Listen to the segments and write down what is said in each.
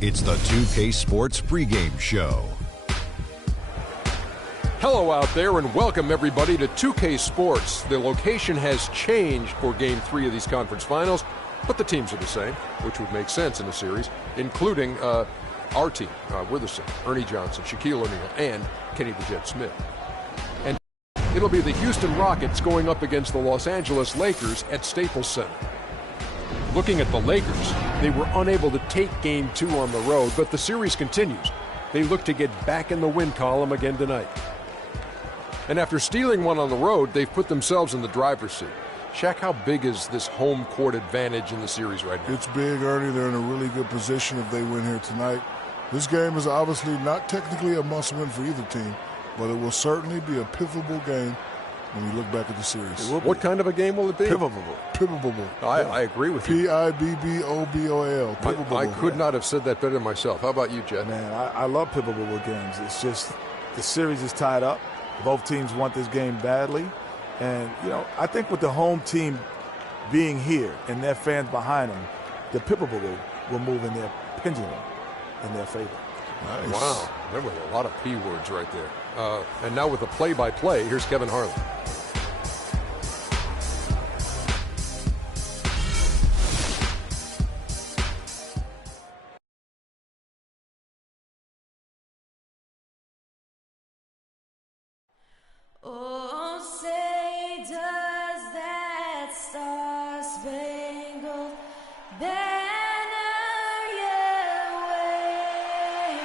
It's the 2K Sports pregame show. Hello out there and welcome everybody to 2K Sports. The location has changed for Game 3 of these conference finals, but the teams are the same, which would make sense in a series, including our team. We're the same. Ernie Johnson, Shaquille O'Neal, and Kenny the Jet Smith. And it'll be the Houston Rockets going up against the Los Angeles Lakers at Staples Center. Looking at the Lakers, they were unable to take Game 2 on the road, but the series continues. They look to get back in the win column again tonight. And after stealing one on the road, they've put themselves in the driver's seat. Shaq, how big is this home court advantage in the series right now? It's big, Ernie. They're in a really good position if they win here tonight. This game is obviously not technically a must-win for either team, but it will certainly be a pivotal game when we look back at the series. What kind of a game will it be? Pivotal. I agree with you. P-I-B-B-O-B-O-L. I could not have said that better myself. How about you, Jet? Man, I love pivotal games. It's just the series is tied up. Both teams want this game badly. And, I think with the home team being here and their fans behind them, the pivotal will move in their pendulum in their favor. Nice. Wow. There were a lot of P words right there. And now with the play-by-play, here's Kevin Harlan. Oh, say does that star-spangled banner yet wave?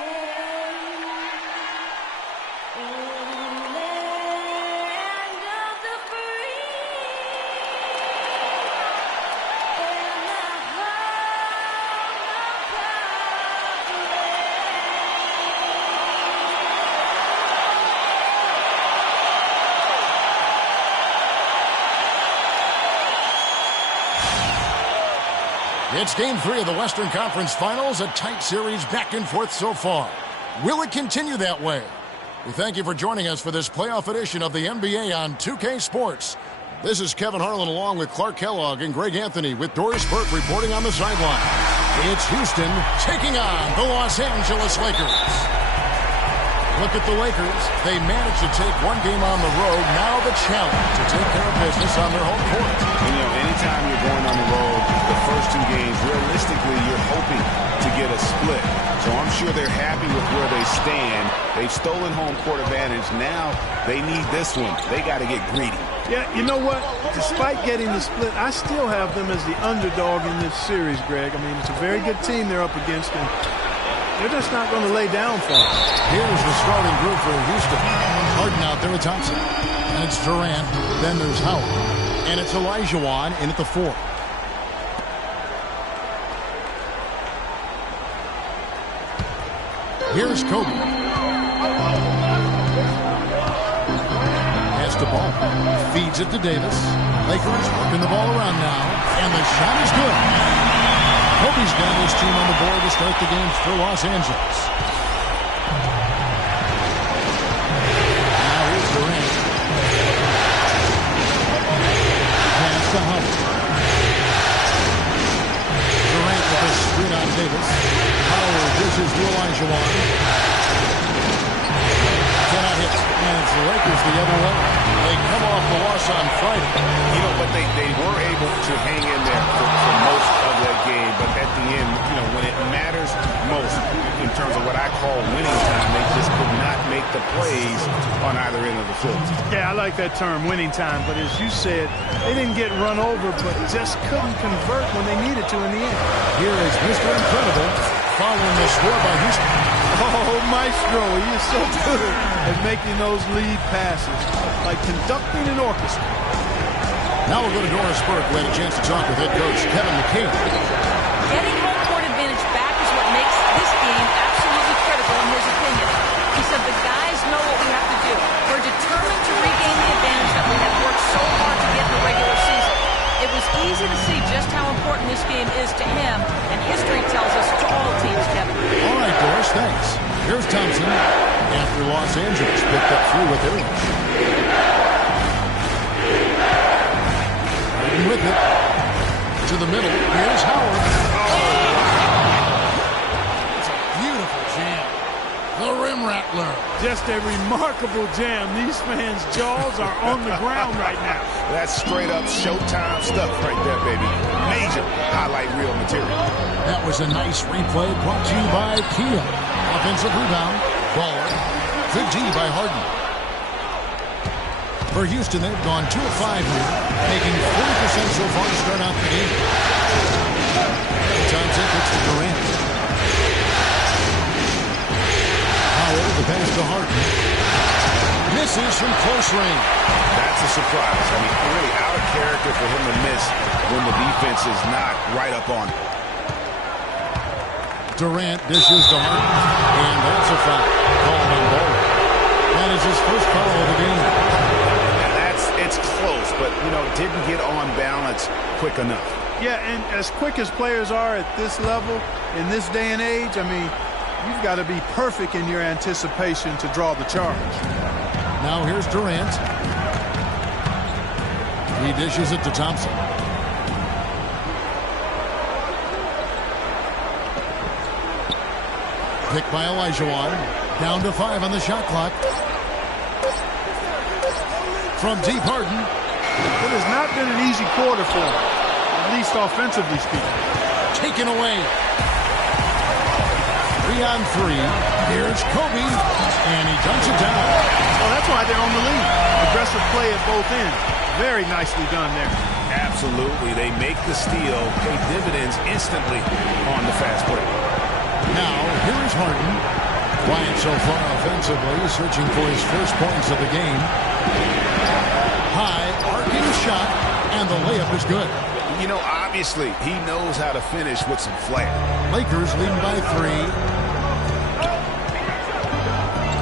Oh, land of the free and the It's Game 3 of the Western Conference Finals, a tight series back and forth so far. Will it continue that way? We thank you for joining us for this playoff edition of the NBA on 2K Sports. This is Kevin Harlan along with Clark Kellogg and Greg Anthony with Doris Burke reporting on the sideline. It's Houston taking on the Los Angeles Lakers. Look at the Lakers. They managed to take one game on the road. Now the challenge to take care of business on their home court. Anytime you're going on the road, the first two games, realistically, you're hoping to get a split. So I'm sure they're happy with where they stand. They've stolen home court advantage. Now they need this one. They got to get greedy. Yeah, you know what? Despite getting the split, I still have them as the underdog in this series, Greg. I mean, it's a very good team they're up against, and they're just not going to lay down for them. Here's the starting group for Houston. Harden out there with Thompson. And it's Durant. Then there's Howard. And it's Olajuwon in at the 4. Here's Kobe. Has the ball. Feeds it to Davis. Lakers working the ball around now. And the shot is good. Kobe's got his team on the board to start the game for Los Angeles. Now here's Durant. Pass to Howard. Durant with a screen on Davis. Howard dishes to Olajuwon. Cannot hit. And it's the Lakers the other way. They come off the loss on Friday. But they were able to hang in there for most of that game. But at the end, when it matters most in terms of what I call winning time, they just could not make the plays on either end of the floor. Yeah, I like that term, winning time. But as you said, they didn't get run over, but just couldn't convert when they needed to in the end. Here is Mr. Incredible following the score by Houston. Oh, Maestro, he is so good at making those lead passes, like conducting an orchestra. Now we'll go to Doris Burke, who had a chance to talk with head coach Kevin McCain. Getting home court advantage back is what makes this game absolutely critical in his opinion. He said the guys know what we have to do. We're determined to regain the advantage that we have worked so hard to get in the regular season. It was easy to see just how important this game is to him, and history tells us to all teams, Kevin. All right, Doris, thanks. Here's Thompson after Los Angeles picked up 3 with their edge. With it to the middle. Here's Howard. Butler. Just a remarkable jam. These fans' jaws are on the ground right now. That's straight up Showtime stuff right there, baby. Major highlight reel material. That was a nice replay brought to you by Kia. Offensive rebound. Baller. Good D by Harden. For Houston, they've gone 2 of 5 here, making 40% so far to start out the game. Thompson kicks to Durant. Howard, the pass to Harden. Misses from close range. That's a surprise. I mean, really out of character for him to miss when the defense is not right up on him. Durant dishes to Harden, and that's a foul. Called on Bowler. That is his first foul of the game. It's close, but, you know, didn't get on balance quick enough. Yeah, and as quick as players are at this level, in this day and age, I mean, you've got to be perfect in your anticipation to draw the charge. Now here's Durant. He dishes it to Thompson. Picked by Olajuwon. Down to 5 on the shot clock. From deep, Harden. It has not been an easy quarter for him, at least offensively speaking. Taken away. 3 on 3. Here's Kobe, and he dunks it down. Oh, that's why they're on the lead. Aggressive play at both ends. Very nicely done there. Absolutely. They make the steal, pay dividends instantly on the fast break. Now, here is Harden. Quiet so far offensively, searching for his first points of the game. High, arcing shot, and the layup is good. You know, obviously, he knows how to finish with some flair. Lakers leading by 3.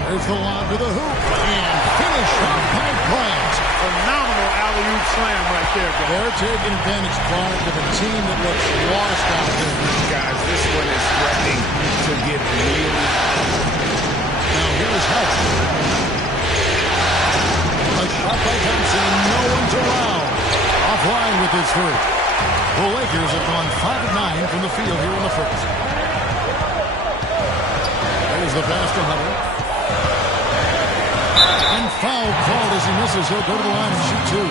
There's the lob to the hoop, and finish off by Bryant. Phenomenal alley-oop slam right there, guys. They're taking advantage, Clark, of a team that looks lost out there. Guys, this one is threatening to get really... Now here's Howard. A shot by Thompson, no one's around. Offline with his first. The Lakers have gone 5 of 9 from the field here in the first. There's the pass to Hunter. And foul called as he misses. He'll go to the line and shoot 2.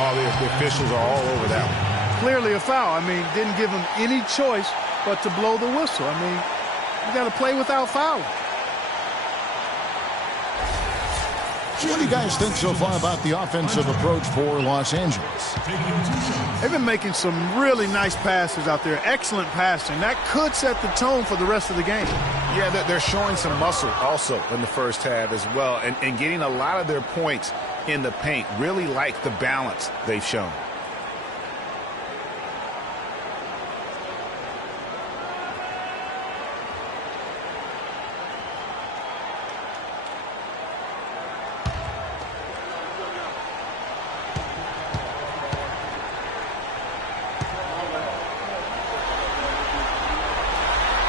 Oh, the officials are all over that one. Clearly a foul. I mean, didn't give him any choice but to blow the whistle. I mean, you got to play without fouling. What do you guys think so far about the offensive approach for Los Angeles? They've been making some really nice passes out there. Excellent passing. That could set the tone for the rest of the game. Yeah, they're showing some muscle also in the first half as well, and getting a lot of their points in the paint. Really like the balance they've shown.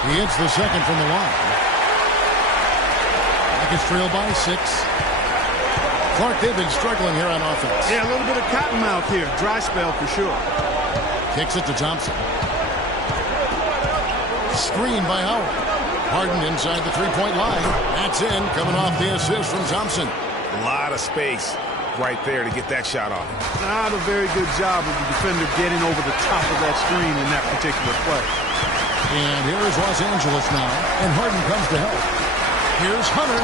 He hits the second from the line. Rockets trail by 6. Clark, they've been struggling here on offense. Yeah, a little bit of cottonmouth here. Dry spell for sure. Kicks it to Thompson. Screen by Howard. Harden inside the three-point line. That's in, coming off the assist from Thompson. A lot of space right there to get that shot off. Not a very good job of the defender getting over the top of that screen in that particular play. And here is Los Angeles now, and Harden comes to help. Here's Hunter.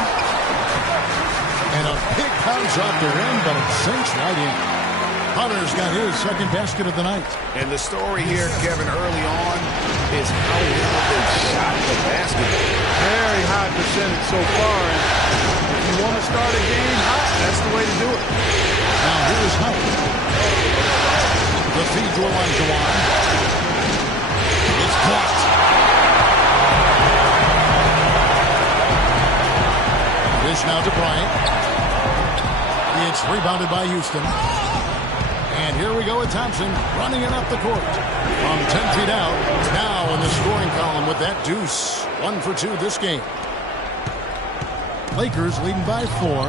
And a big bounce off the rim, but it sinks right in. Hunter's got his second basket of the night. And the story here, Kevin, early on is how well they've shot the basket. Very high percentage so far. And if you want to start a game hot, that's the way to do it. Now here's Howard. The feed to Olajuwon. It's blocked. Dish now to Bryant. It's rebounded by Houston. And here we go with Thompson running it up the court. From 10 feet out, now in the scoring column with that deuce. 1 for 2 this game. Lakers leading by 4.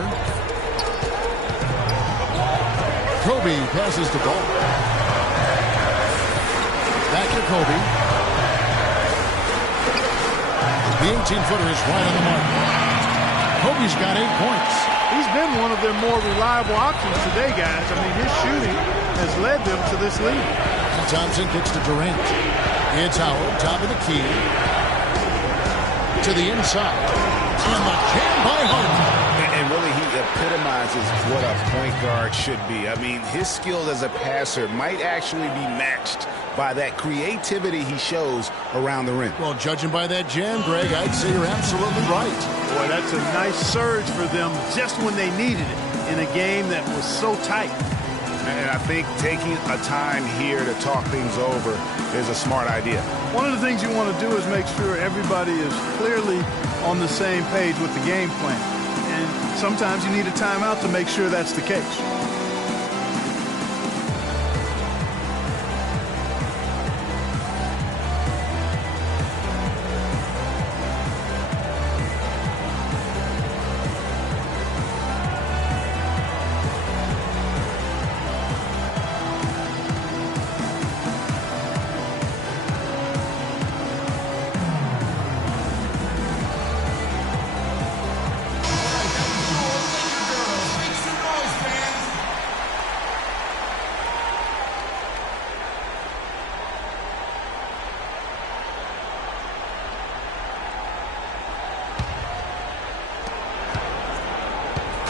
Kobe passes the ball. Back to Kobe. The 18-footer is right on the mark. Kobe's got 8 points. He's been one of their more reliable options today, guys. I mean, his shooting has led them to this lead. And Thompson kicks to Durant. It's Howard, top of the key. To the inside. And the jam by Harden. And really, he epitomizes what a point guard should be. I mean, his skill as a passer might actually be matched by that creativity he shows around the rim. Well, judging by that jam, Greg, I'd say you're absolutely right. Boy, that's a nice surge for them just when they needed it in a game that was so tight. And I think taking a time here to talk things over is a smart idea. One of the things you want to do is make sure everybody is clearly on the same page with the game plan. And sometimes you need a timeout to make sure that's the case.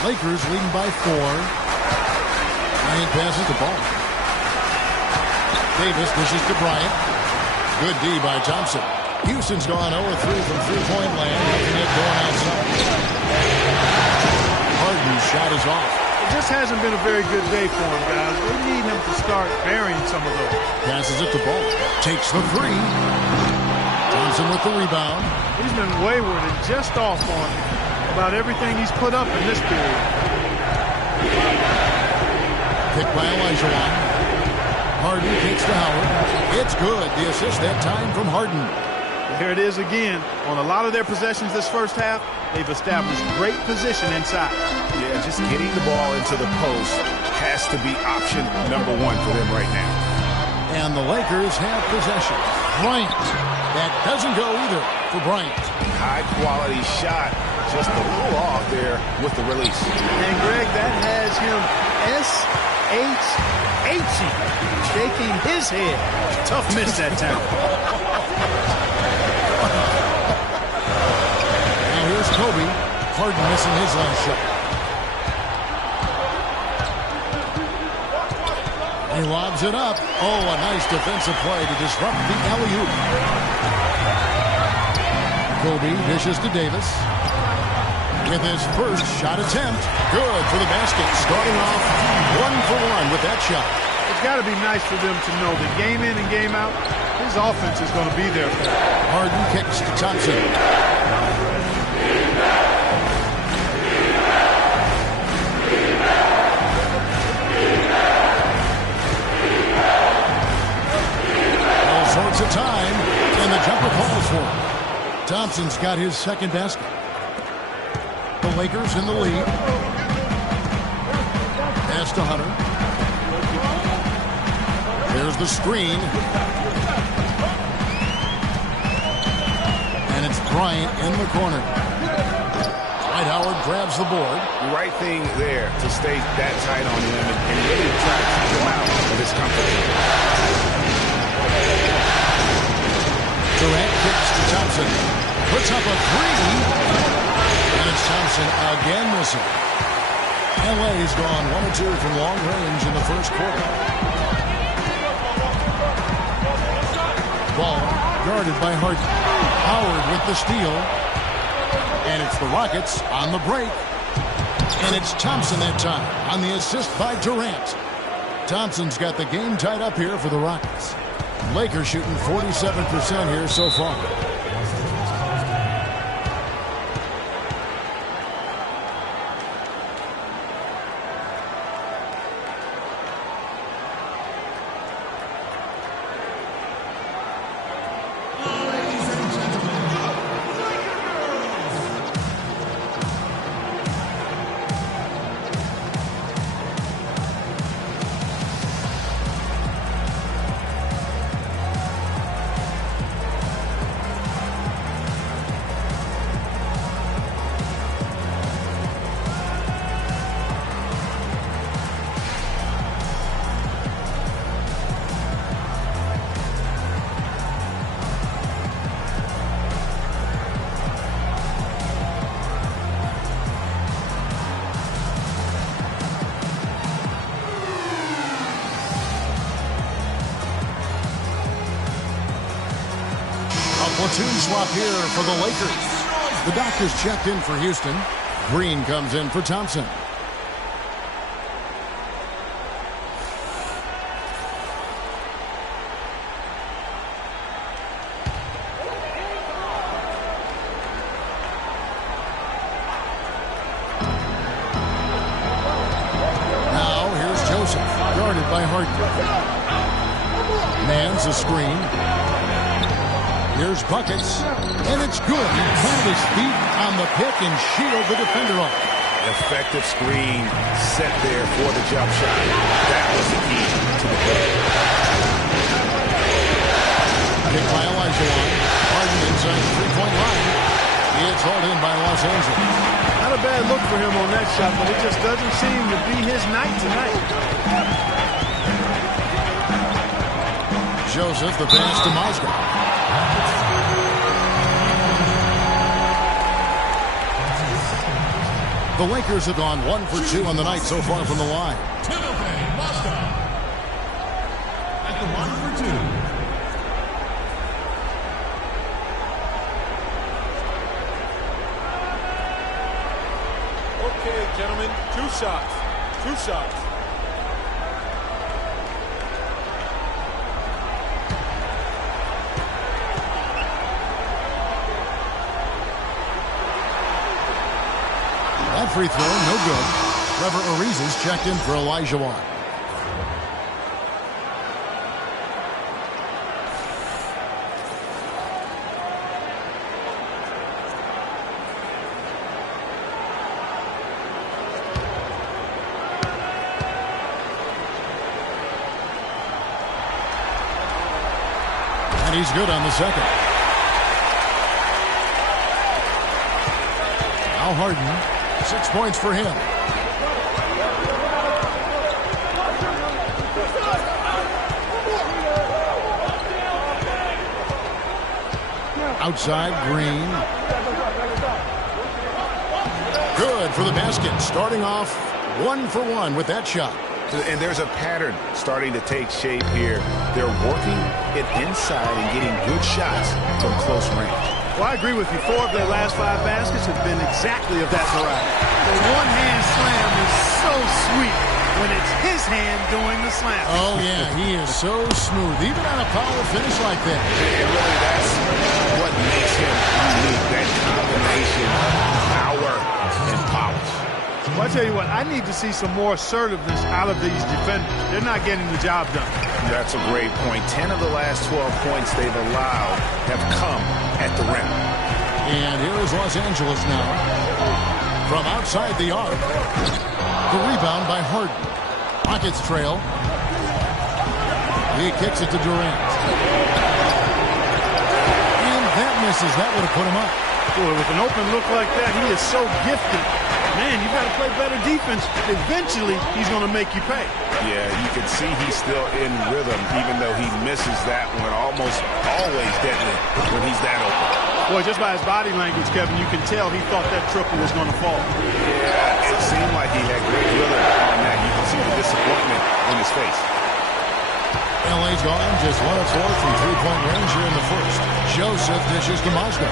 Lakers leading by 4. Bryant passes the ball. Davis dishes to Bryant. Good D by Thompson. Houston's gone 0-3 from three-point land. Nothing yet going outside. Harden's shot is off. It just hasn't been a very good day for him, guys. We need him to start burying some of those. Passes it to Ball. Takes the 3. Thompson with the rebound. He's been wayward and just off on about everything he's put up in this period. Picked by Olajuwon. Harden kicks to Howard. It's good. The assist that time from Harden. Here it is again. On a lot of their possessions this first half, they've established great position inside. Yeah, just getting the ball into the post has to be option number 1 for them right now. And the Lakers have possession. Bryant. That doesn't go either for Bryant. High quality shot. Just a little off there with the release. And Greg, that has him S-H-H-ing, shaking his head. Tough miss that time. Now here's Kobe. Harden missing his last shot. He lobs it up. Oh, a nice defensive play to disrupt the alley-oop. Kobe dishes to Davis. With his first shot attempt. Good for the basket. Starting off 1 for 1 with that shot. It's got to be nice for them to know that game in and game out, his offense is going to be there for him. Harden kicks to Thompson. All sorts of time, and the jumper calls for him. Thompson's got his second basket. The Lakers in the lead. Pass to Hunter. There's the screen. And it's Bryant in the corner. Dwight Howard grabs the board. The right thing there to stay that tight on him and really try to keep him out of his comfort zone. Durant kicks to Thompson. Puts up a 3. And it's Thompson again missing. LA's gone 1 of 2 from long range in the first quarter. Ball guarded by Harden. Howard with the steal. And it's the Rockets on the break. And it's Thompson that time on the assist by Durant. Thompson's got the game tied up here for the Rockets. Lakers shooting 47% here so far. Platoon swap here for the Lakers. The doctor's checked in for Houston. Green comes in for Thompson. Now here's Joseph, guarded by Harden. Man's a screen. Here's buckets, and it's good. He planted his feet on the pick and shielded the defender off. Effective screen set there for the jump shot. That was the key to the play. Pick by Olajuwon. Harden inside the three-point line. It's hauled in by Los Angeles. Not a bad look for him on that shot, but it just doesn't seem to be his night tonight. Joseph, the pass to Mozgov. The Lakers have gone 1 for 2 on the night so far from the line. Timothy Mozgov at the 1 for 2. Okay, gentlemen, 2 shots. 2 shots. That free throw, no good. Trevor Ariza's checked in for Olajuwon. And he's good on the second. Now Harden. 6 points for him. Outside, Green. Good for the basket. Starting off 1 for 1 with that shot. And there's a pattern starting to take shape here. They're working it inside and getting good shots from close range. Well, I agree with you. 4 of their last 5 baskets have been exactly of that variety. The one-hand slam is so sweet when it's his hand doing the slam. Oh, yeah, he is so smooth, even on a power finish like that. And really, that's what makes him unique, that combination of power and polish. Well, I tell you what, I need to see some more assertiveness out of these defenders. They're not getting the job done. That's a great point. 10 of the last 12 points they've allowed have come at the rim. And here is Los Angeles now. From outside the arc. The rebound by Harden. Rockets trail. He kicks it to Durant. And that misses. That would have put him up. Boy, with an open look like that, he is so gifted. Man, you got to play better defense. Eventually, he's going to make you pay. Yeah, you can see he's still in rhythm, even though he misses that one. Almost always deadly when he's that open. Boy, just by his body language, Kevin, you can tell he thought that triple was going to fall. Yeah, it seemed like he had great rhythm on that. You can see the disappointment in his face. LA's gone just 1 of 4 from three-point range here in the first. Joseph dishes to Mozgov.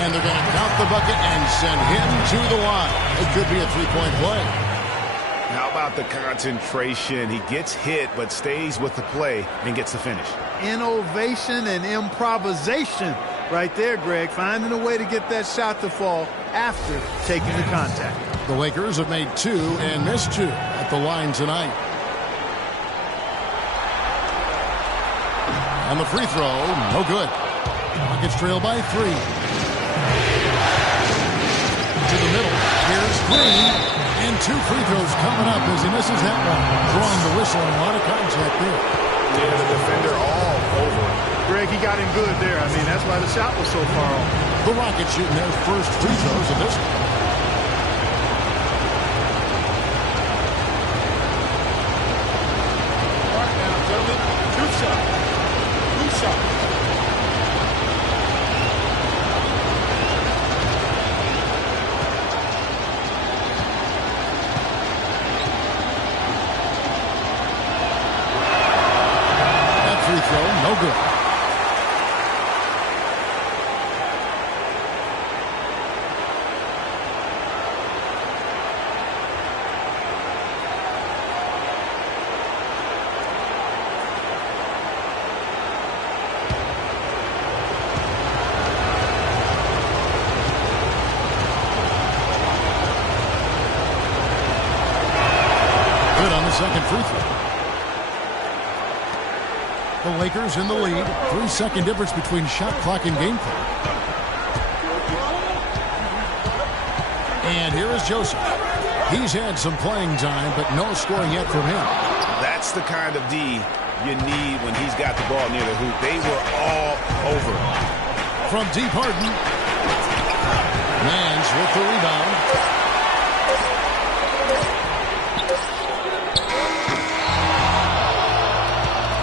And they're going to count the bucket and send him to the line. It could be a three-point play. How about the concentration? He gets hit, but stays with the play and gets the finish. Innovation and improvisation right there, Greg. Finding a way to get that shot to fall after taking the contact. The Lakers have made 2 and missed 2 at the line tonight. And the free throw, no good. Rockets trail by 3. To the middle. Here's Green. And 2 free throws coming up as he misses that one. Drawing the whistle and a lot of contact there. Yeah, the defender all over. Greg, he got in good there. I mean, that's why the shot was so far off. The Rockets shooting their first free throws of this one. All right, now, gentlemen, 2 shots. 2 shots. Free throw, no good. second free throw. The Lakers in the lead. 3-second difference between shot clock and game clock. And here is Joseph. He's had some playing time, but no scoring yet from him. That's the kind of D you need when he's got the ball near the hoop. They were all over him. From deep Harden. Mans with the rebound.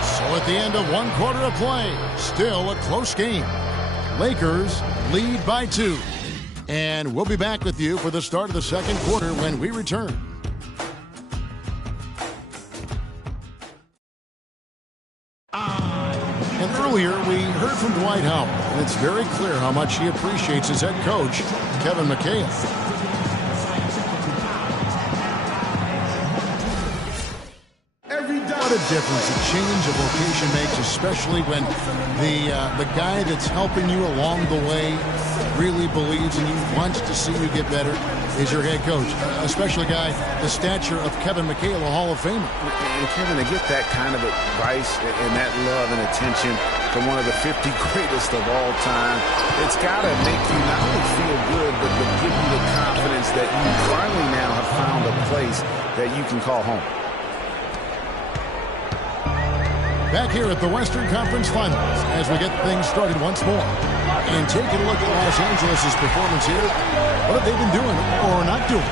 So at the end of 1 quarter of play, still a close game. Lakers lead by 2. And we'll be back with you for the start of the second quarter when we return. And earlier, we heard from Dwight Howard, and it's very clear how much he appreciates his head coach, Kevin McHale. What a difference a change of location makes, especially when the guy that's helping you along the way really believes in you, wants to see you get better, is your head coach. Especially a guy the stature of Kevin McHale, a Hall of Famer. And Kevin, to get that kind of advice and that love and attention from one of the 50 greatest of all time, it's got to make you not only feel good, but give you the confidence that you finally now have found a place that you can call home. Back here at the Western Conference Finals as we get things started once more. And taking a look at Los Angeles' performance here, what have they been doing or not doing?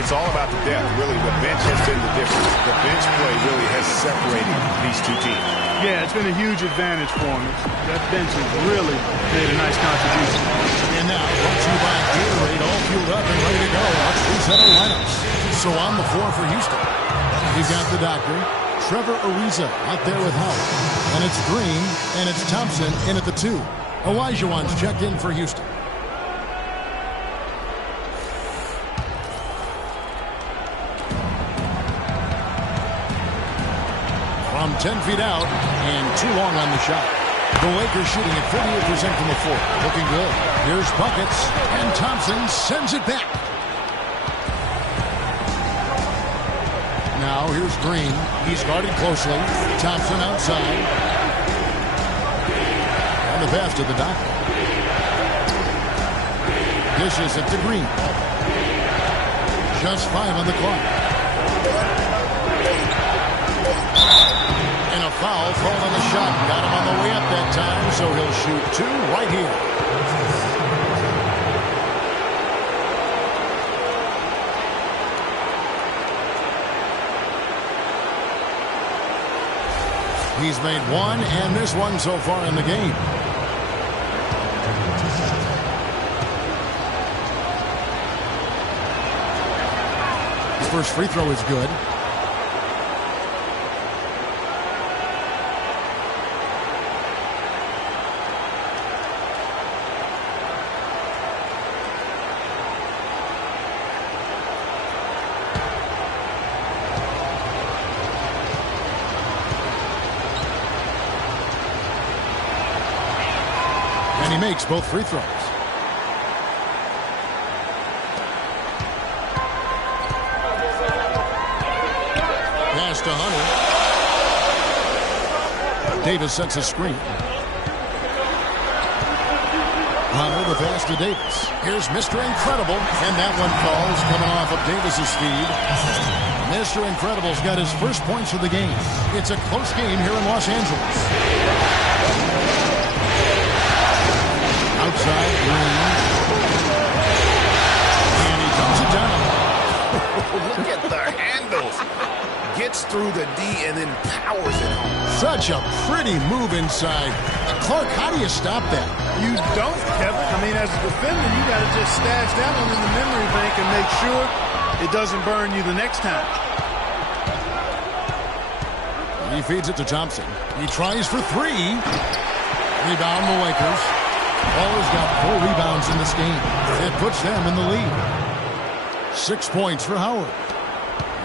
It's all about the depth, really. The bench has been the difference. The bench play really has separated these two teams. Yeah, it's been a huge advantage for them. That bench has really made a nice contribution. And now, brought to you by Gatorade, all fueled up and ready to go. Let's reset our lineups. So on the floor for Houston, you've got the doctor, Trevor Ariza out there with Howard. And it's Green, and it's Thompson in at the 2. Olajuwon's checked in for Houston. From 10 feet out, and too long on the shot. The Lakers shooting at 48% from the floor. Looking good. Here's buckets, and Thompson sends it back. Now here's Green. He's guarded closely. Thompson outside. And the pass to the doctor. Dishes it to Green. Just 5 on the clock. And a foul called on the shot. Got him on the way up that time, so he'll shoot 2 right here. He's made 1 and missed 1 so far in the game. His first free throw is good. He makes both free throws. Pass to Hunter. Davis sets a screen. Hunter the pass to Davis. Here's Mr. Incredible, and that one falls coming off of Davis's feed. Mr. Incredible's got his first points of the game. It's a close game here in Los Angeles. Outside, Green. And he dumps it down. Look at the handles. Gets through the D and then powers it home. Such a pretty move inside. Clark, how do you stop that? You don't, Kevin. I mean, as a defender, you got to just stash that one in the memory bank and make sure it doesn't burn you the next time. He feeds it to Thompson. He tries for 3. Rebound the Lakers. Baller's got 4 rebounds in this game. It puts them in the lead. 6 points for Howard.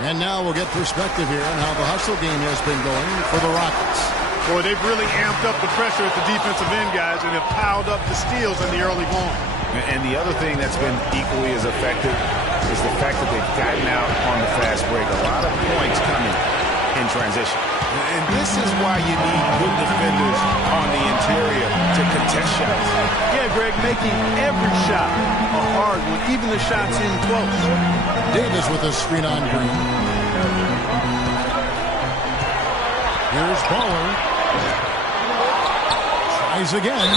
And now we'll get perspective here on how the hustle game has been going for the Rockets. Boy, they've really amped up the pressure at the defensive end, guys, and have piled up the steals in the early going. And the other thing that's been equally as effective is the fact that they've gotten out on the fast break. A lot of points coming in transition. And this is why you need good defenders on the interior to contest shots. Yeah, Greg, making every shot a hard one, even the shots in close. Davis with a screen on Green. Here's Baller. Tries again.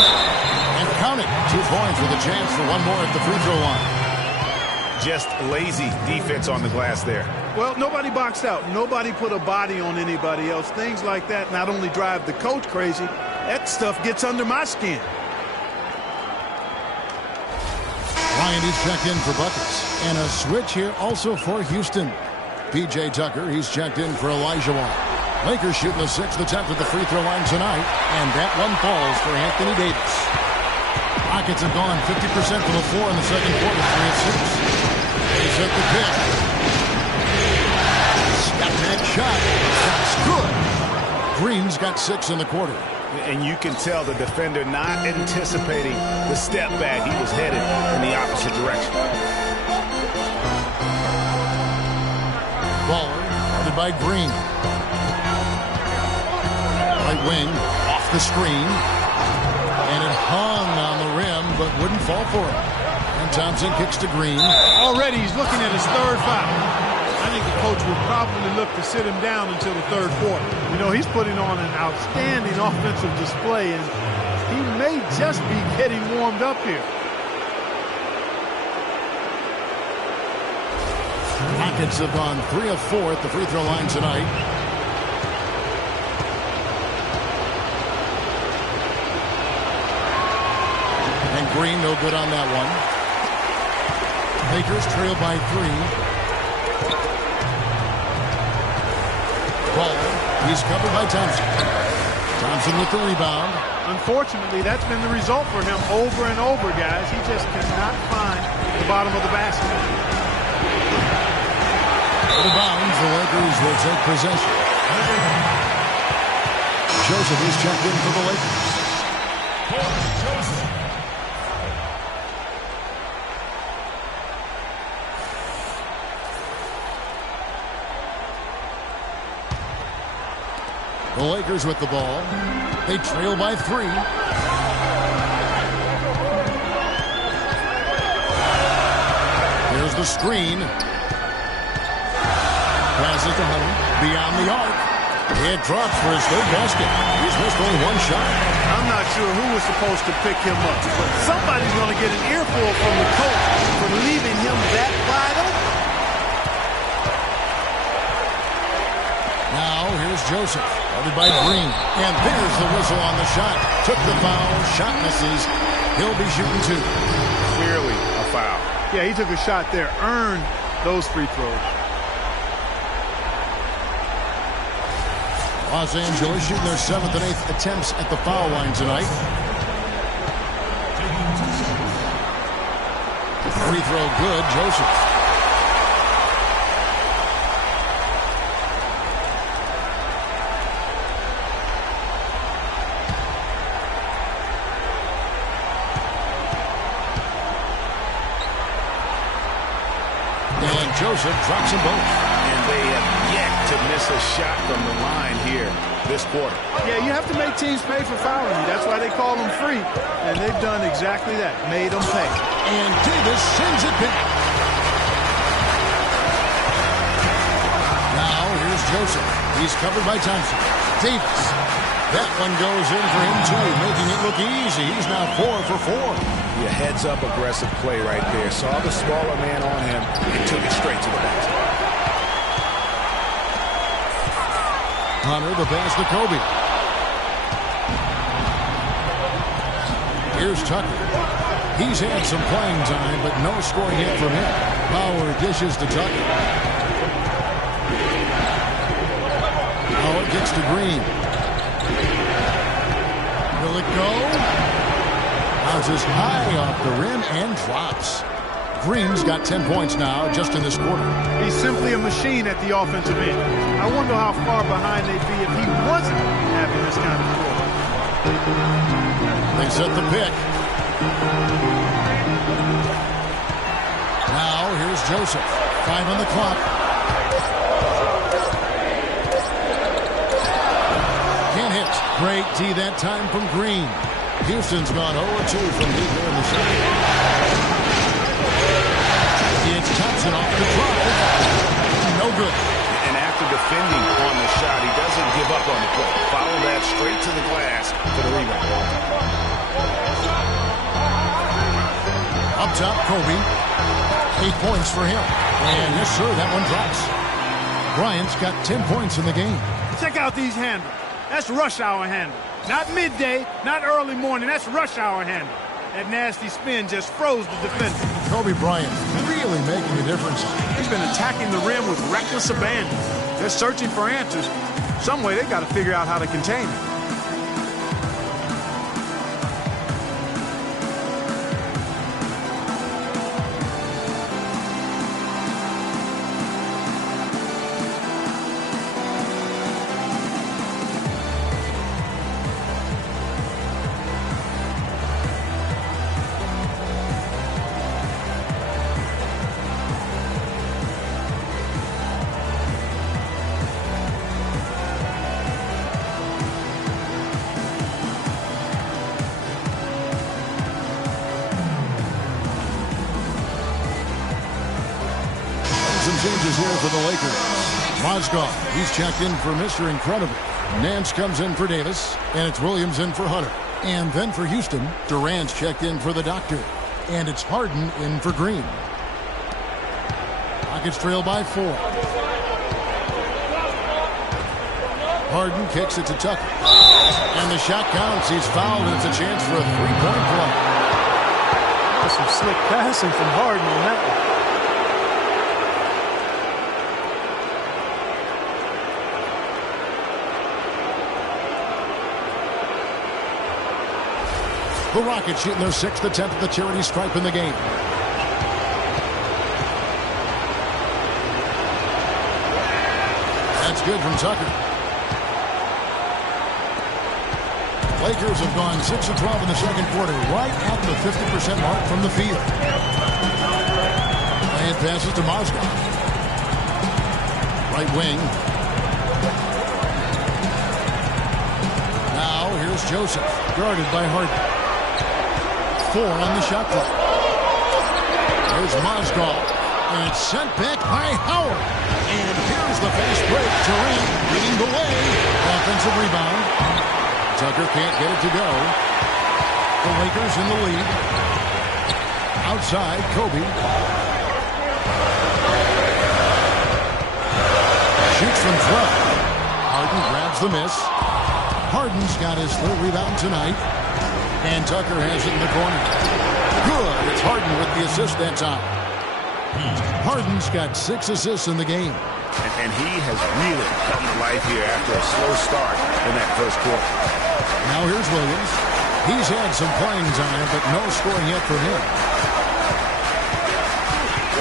And count it. 2 points with a chance for one more at the free throw line. Just lazy defense on the glass there. Well, nobody boxed out. Nobody put a body on anybody else. Things like that not only drive the coach crazy, that stuff gets under my skin. Ryan is checked in for buckets. And a switch here also for Houston. P.J. Tucker, he's checked in for Elijah Wall. Lakers shooting the 6th attempt at the free throw line tonight. And that one falls for Anthony Davis. Rockets have gone 50% from the floor in the second quarter, 3 of 6. He's at the pick. Step back shot. That's good. Green's got 6 in the quarter. And you can tell the defender not anticipating the step back. He was headed in the opposite direction. Baller, guarded by Green. Right wing, off the screen. And it hung on the rim, but wouldn't fall for it. And Thompson kicks to Green. Already he's looking at his 3rd foul. I think the coach would probably look to sit him down until the 3rd quarter. You know, he's putting on an outstanding offensive display, and he may just be getting warmed up here. Rockets have gone 3 of 4 at the free throw line tonight. And Green no good on that one. Lakers trail by 3. Ball. He's covered by Thompson. Thompson with the rebound. Unfortunately, that's been the result for him over and over, guys. He just cannot find the bottom of the basket. Out of bounds, the Lakers will take possession. Joseph is checked in for the Lakers. The Lakers with the ball. They trail by 3. Here's the screen. Passes to Hunter. Beyond the arc. It drops for his 3rd basket. He's missed only 1 shot. I'm not sure who was supposed to pick him up, but somebody's going to get an earful from the coach for leaving him that wide open. Now, here's Joseph, guarded by Green. And there's the whistle on the shot. Took the foul. Shot misses. He'll be shooting 2. Clearly a foul. Yeah, he took a shot there. Earned those free throws. Los Angeles shooting their 7th and 8th attempts at the foul line tonight. Free throw good. Joseph. And Joseph drops them both. And they have yet to miss a shot from the line here this quarter. Yeah, you have to make teams pay for fouling you. That's why they call them free. And they've done exactly that. Made them pay. And Davis sends it back. Now here's Joseph. He's covered by Thompson. Davis. That one goes in for him too, making it look easy. He's now 4 for 4. Yeah, heads up aggressive play right there. Saw the smaller man on him and took it straight to the basket. Hunter, the pass to Kobe. Here's Tucker. He's had some playing time, but no scoring yet from him. Bauer dishes to Tucker. Bauer gets to Green. Will it go? Bounces high off the rim and drops. Green's got 10 points now just in this quarter. He's simply a machine at the offensive end. I wonder how far behind they'd be if he wasn't having this kind of quarter. They set the pick. Now here's Joseph. 5 on the clock. Can't hit. Great D that time from Green. Houston's gone 0-2 from deep there in the shot. It's Thompson off the drive. No good. And after defending on the shot, he doesn't give up on the play. Follow that straight to the glass for the rebound. Up top, Kobe. 8 points for him. And yes, sir, that one drops. Bryant's got 10 points in the game. Check out these handles. That's rush hour handle. Not midday, not early morning. That's rush hour handle. That nasty spin just froze the defender. Kobe Bryant really making a difference. He's been attacking the rim with reckless abandon. They're searching for answers. Some way they got to figure out how to contain it. Changes here for the Lakers. Mozgov, he's checked in for Mr. Incredible. Nance comes in for Davis, and it's Williams in for Hunter. And then for Houston, Durant's checked in for the Doctor. And it's Harden in for Green. Rockets trail by 4. Harden kicks it to Tucker. And the shot counts. He's fouled, and it's a chance for a three-point play. That's some slick passing from Harden on that one. The Rockets shooting their 6th attempt at the charity stripe in the game. That's good from Tucker. Lakers have gone 6 of 12 in the second quarter, right at the 50% mark from the field. And passes to Mozgov. Right wing. Now here's Joseph, guarded by Harden. 4 on the shot clock. There's Mozgov. And it's sent back by Howard. And here's the fast break. Durant leading the way. Offensive rebound. Tucker can't get it to go. The Lakers in the lead. Outside, Kobe. Shoots from 12. Harden grabs the miss. Harden's got his 3rd rebound tonight. And Tucker has it in the corner. Good. It's Harden with the assist that time. Harden's got 6 assists in the game. And he has really come to life here after a slow start in that first quarter. Now here's Williams. He's had some playing time, but no scoring yet from him.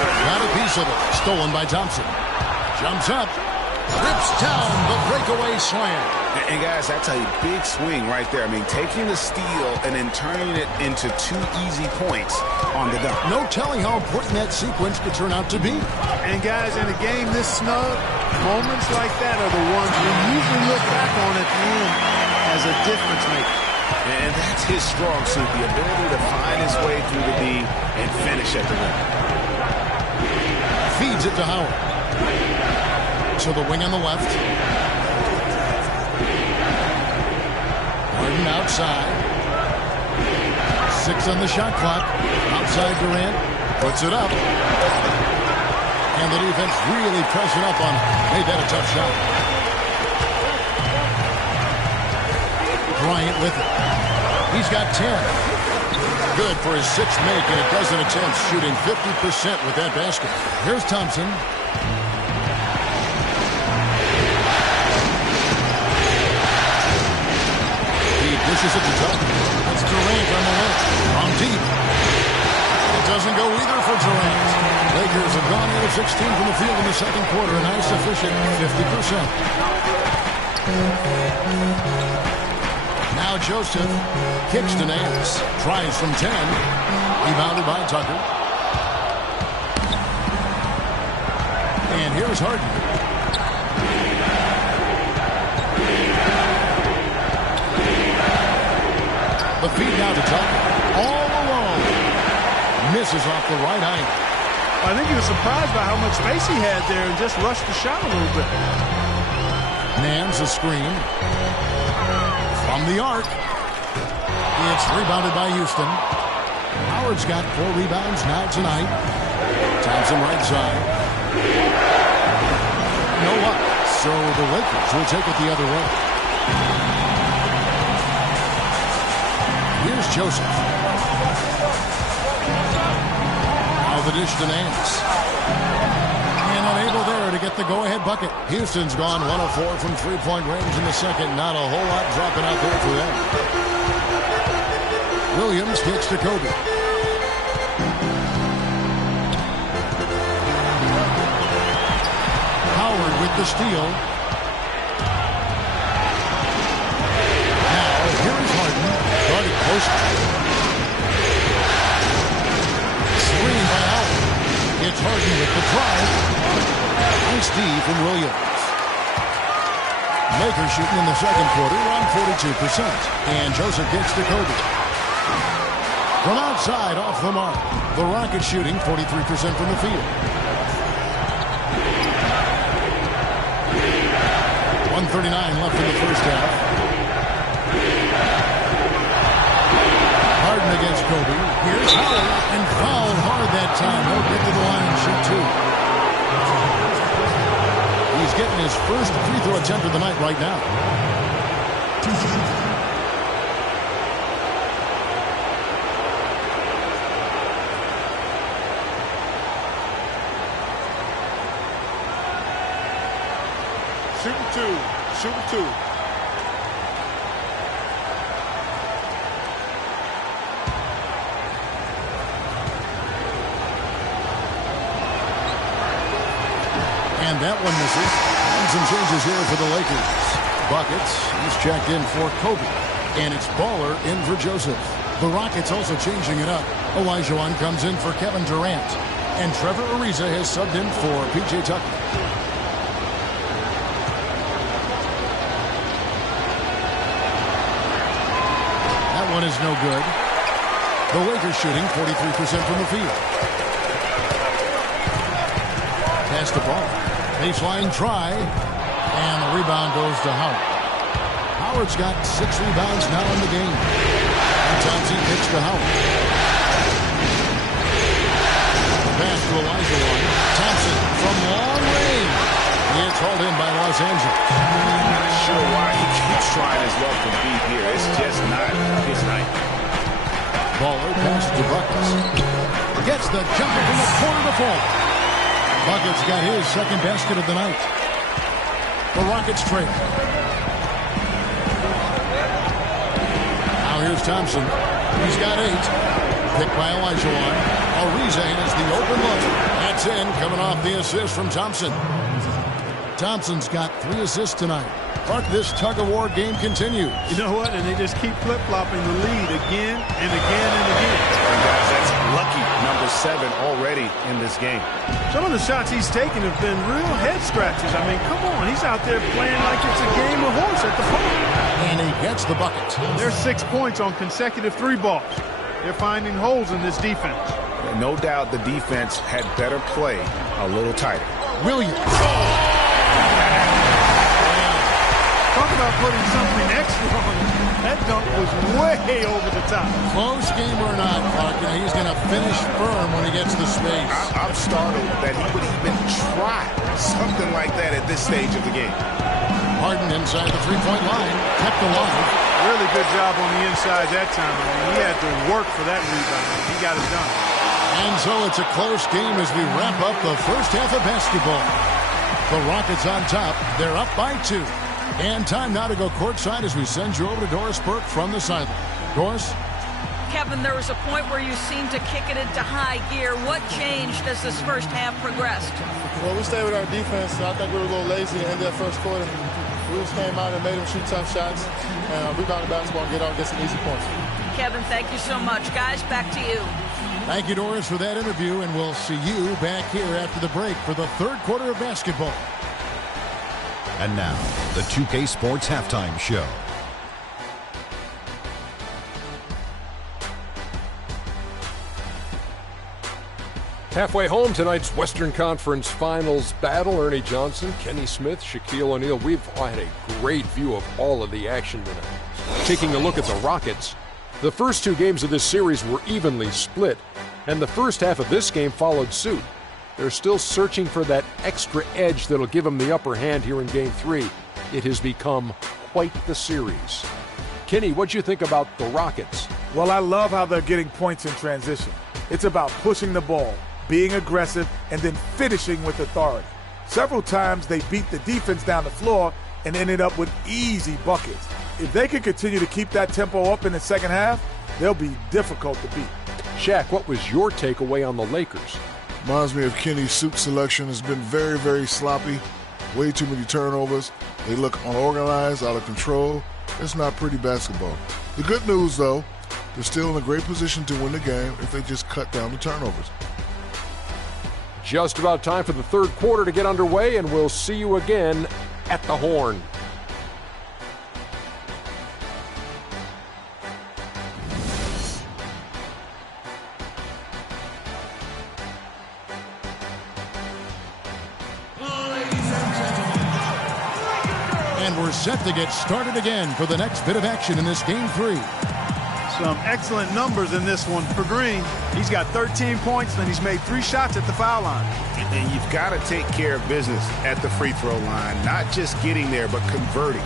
Got a piece of it. Stolen by Thompson. Jumps up. Rips down the breakaway slam. And guys, that's a big swing right there. I mean, taking the steal and then turning it into 2 easy points on the dunk. No telling how important that sequence could turn out to be. And guys, in a game this snug, moments like that are the ones we usually look back on at the end as a difference maker. And that's his strong suit, the ability to find his way through the D and finish at the rim. Feeds it to Howard. To the wing on the left. Harden outside. 6 on the shot clock. Outside Durant. Puts it up. And the defense really pressing up on him. Made that a tough shot. Bryant with it. He's got 10. Good for his 6th make, and a dozen attempts, shooting 50% with that basket. Here's Thompson. Dishes it to Tucker. That's Durant on the left. On deep. It doesn't go either for Durant. Lakers have gone 8 of 16 from the field in the second quarter. A nice efficient 50%. Now Joseph kicks to Nance. Tries from 10. Rebounded by Tucker. And here's Harden. The feed now to Tucker. All alone. Misses off the right eye. I think he was surprised by how much space he had there and just rushed the shot a little bit. Nance a screen. From the arc. It's rebounded by Houston. Howard's got 4 rebounds now tonight. Thompson right side. No luck. So the Lakers will take it the other way. Here's Joseph. Now the dish to Nance. And unable there to get the go-ahead bucket. Houston's gone 1 of 4 from three-point range in the second. Not a whole lot dropping out there for them. Williams kicks to Kobe. Howard with the steal. Now here is Harden. Guarded close. Screen by Howard. It's Harden with the drive. Nice D from Williams. Lakers shooting in the second quarter around 42%. And Joseph gets to Kobe. From outside off the mark. The Rockets shooting 43% from the field. 1:39 left in the first half. Harden against Kobe. Here's Howard. And fouled hard that time. He'll get to the line and shoot 2. He's getting his first free throw attempt of the night right now. Shooting 2. Shooting 2. And that one misses. And some changes here for the Lakers. Buckets, he's checked in for Kobe. And it's Baller in for Joseph. The Rockets also changing it up. Olajuwon comes in for Kevin Durant. And Trevor Ariza has subbed in for P.J. Tucker. That one is no good. The Lakers shooting 43% from the field. Pass the ball. Baseline try. And the rebound goes to Howard. Howard's got 6 rebounds now in the game. And Thompson kicks to Howard. Pass to Olajuwon. Thompson from long range. It's hauled in by Los Angeles. Not sure why he keeps trying his luck from deep here. It's just not his night. Baller passes to Buckets. Gets the jumper from the corner to fall. Buckets got his second basket of the night. The Rockets trail. Now here's Thompson. He's got 8. Picked by Olajuwon. Ariza has the open look. That's in, coming off the assist from Thompson. Thompson's got 3 assists tonight. Clark, this tug-of-war game continues. You know what? And they just keep flip-flopping the lead again and again and again. And guys, that's lucky number 7 already in this game. Some of the shots he's taken have been real head scratchers. I mean, come on. He's out there playing like it's a game of horse at the park. And he gets the bucket. There's 6 points on consecutive 3 balls. They're finding holes in this defense. No doubt the defense had better play a little tighter. Williams. Talk about putting something extra on him. That dunk was way over the top. Close game or not, Clark, he's going to finish firm when he gets the space. I'm startled that he would even try something like that at this stage of the game. Harden inside the three-point line, kept alive. Really good job on the inside that time. I mean, he had to work for that rebound. He got it done. And so it's a close game as we wrap up the first half of basketball. The Rockets on top. They're up by 2. And time now to go courtside as we send you over to Doris Burke from the sideline. Doris? Kevin, there was a point where you seemed to kick it into high gear. What changed as this first half progressed? Well, we stayed with our defense. I think we were a little lazy in that first quarter. We just came out and made them shoot tough shots and rebound the basketball and get some easy points. Kevin, thank you so much. Guys, back to you. Thank you, Doris, for that interview, and we'll see you back here after the break for the third quarter of basketball. And now, the 2K Sports Halftime Show. Halfway home, tonight's Western Conference Finals battle. Ernie Johnson, Kenny Smith, Shaquille O'Neal. We've had a great view of all of the action tonight. Taking a look at the Rockets, the first two games of this series were evenly split, and the first half of this game followed suit. They're still searching for that extra edge that'll give them the upper hand here in Game 3. It has become quite the series. Kenny, what'd you think about the Rockets? Well, I love how they're getting points in transition. It's about pushing the ball, being aggressive, and then finishing with authority. Several times they beat the defense down the floor and ended up with easy buckets. If they can continue to keep that tempo up in the second half, they'll be difficult to beat. Shaq, what was your takeaway on the Lakers? Reminds me of Kenny's suit selection. Has been very, very sloppy. Way too many turnovers. They look unorganized, out of control. It's not pretty basketball. The good news, though, they're still in a great position to win the game if they just cut down the turnovers. Just about time for the third quarter to get underway, and we'll see you again at the Horn. And we're set to get started again for the next bit of action in this Game 3. Some excellent numbers in this one for Green. He's got 13 points, and he's made 3 shots at the foul line. And you've got to take care of business at the free throw line, not just getting there, but converting.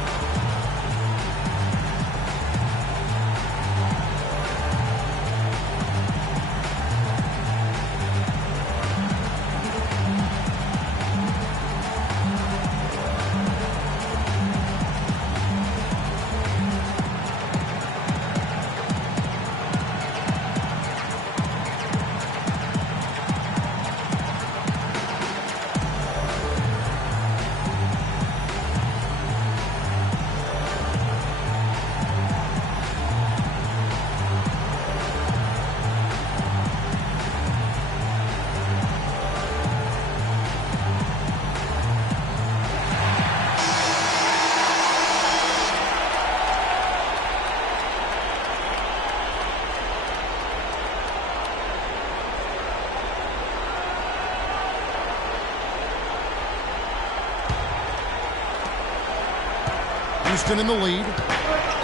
Houston in the lead.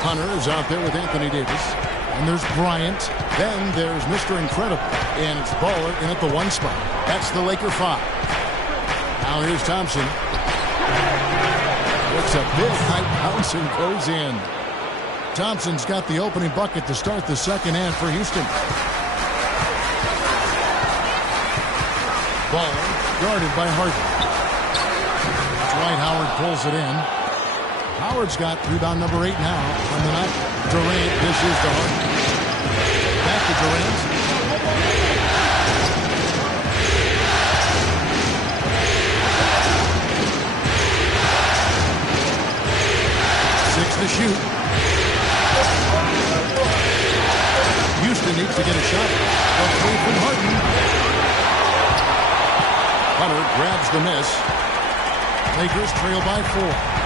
Hunter is out there with Anthony Davis. And there's Bryant. Then there's Mr. Incredible. And it's Baller in at the 1 spot. That's the Laker 5. Now here's Thompson. It's a big high bounce and goes in. Thompson's got the opening bucket to start the second half for Houston. Baller guarded by Harden. Dwight Howard pulls it in. Howard's got rebound number 8 now from the night. Durant dishes to Harden. Back to Durant. Six to shoot. Houston needs to get a shot. A 3 from Harden. Hunter grabs the miss. Lakers trail by 4.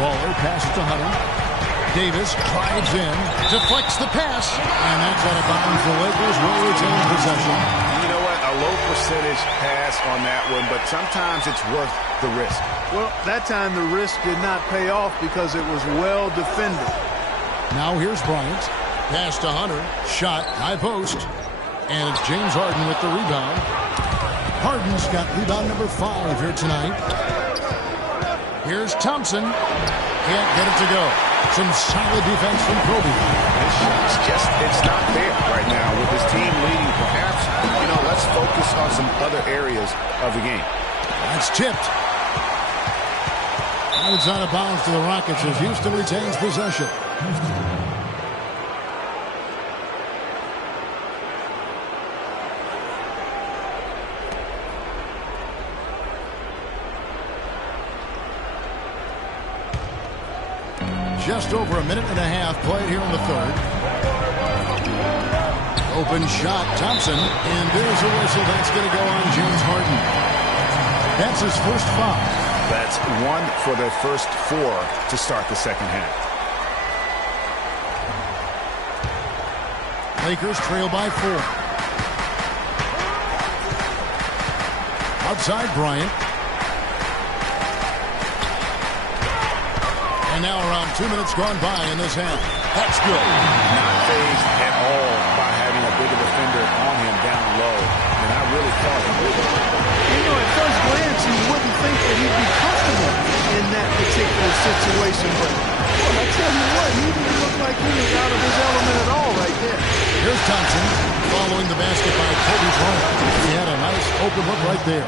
Baller passes to Hunter. Davis drives in, deflects the pass, and that's out of bounds. The Lakers will retain possession. You know what? A low percentage pass on that one, but sometimes it's worth the risk. Well, that time the risk did not pay off because it was well defended. Now here's Bryant. Pass to Hunter. Shot, high post. And it's James Harden with the rebound. Harden's got rebound number 5 here tonight. Here's Thompson. Can't get it to go. Some solid defense from Kobe. This shot's just, it's not there right now. With his team leading, perhaps, let's focus on some other areas of the game. That's tipped. And it's out of bounds to the Rockets as Houston retains possession. just over a minute and a half played here in the third. Open shot, Thompson, and there's a whistle. That's going to go on James Harden. That's his first foul. That's one for their first 4 to start the second half. Lakers trail by 4. Outside Bryant. And now around 2 minutes gone by in this half. That's good. Not phased at all by having a bigger defender on him down low. And I really thought he would. You know, at first glance, you wouldn't think that he'd be comfortable in that particular situation. But, well, I tell you what, he didn't look like he was out of his element at all right there. Here's Thompson following the basket by Kobe Bryant. He had a nice open look right there.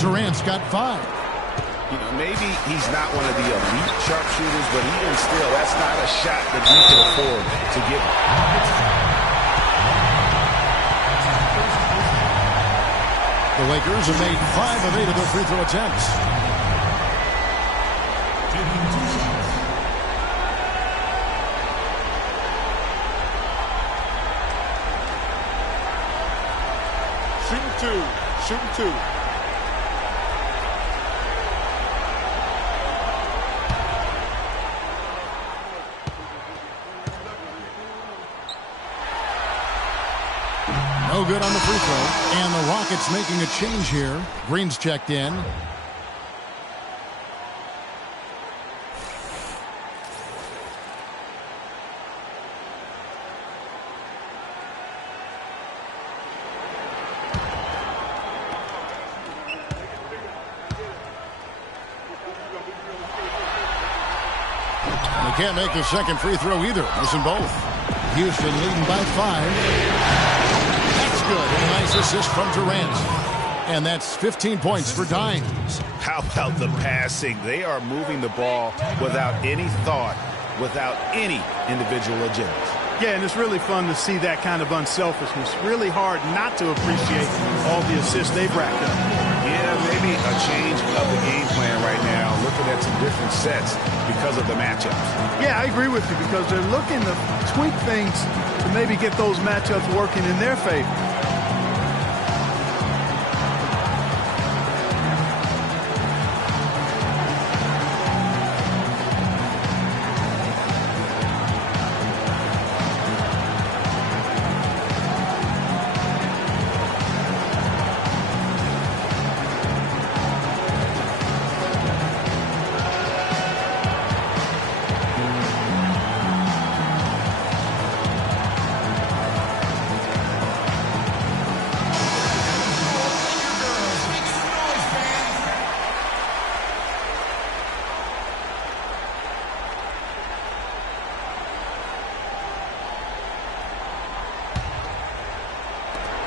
Durant's got 5. You know, maybe he's not one of the elite sharpshooters, but even still, that's not a shot that you can afford to give him. The Lakers have made 5 of 8 of their free throw attempts. Shooting two. No good on the free throw. And the Rockets making a change here. Green's checked in. They can't make the second free throw either. Missing both. Houston leading by 5. Good. And a nice assist from Durant. And that's 15 points for Dimes. How about the passing? They are moving the ball without any thought, without any individual agendas. Yeah, and it's really fun to see that kind of unselfishness. Really hard not to appreciate all the assists they've racked up. Yeah, maybe a change of the game plan right now, looking at some different sets because of the matchups. Yeah, I agree with you because they're looking to tweak things to maybe get those matchups working in their favor.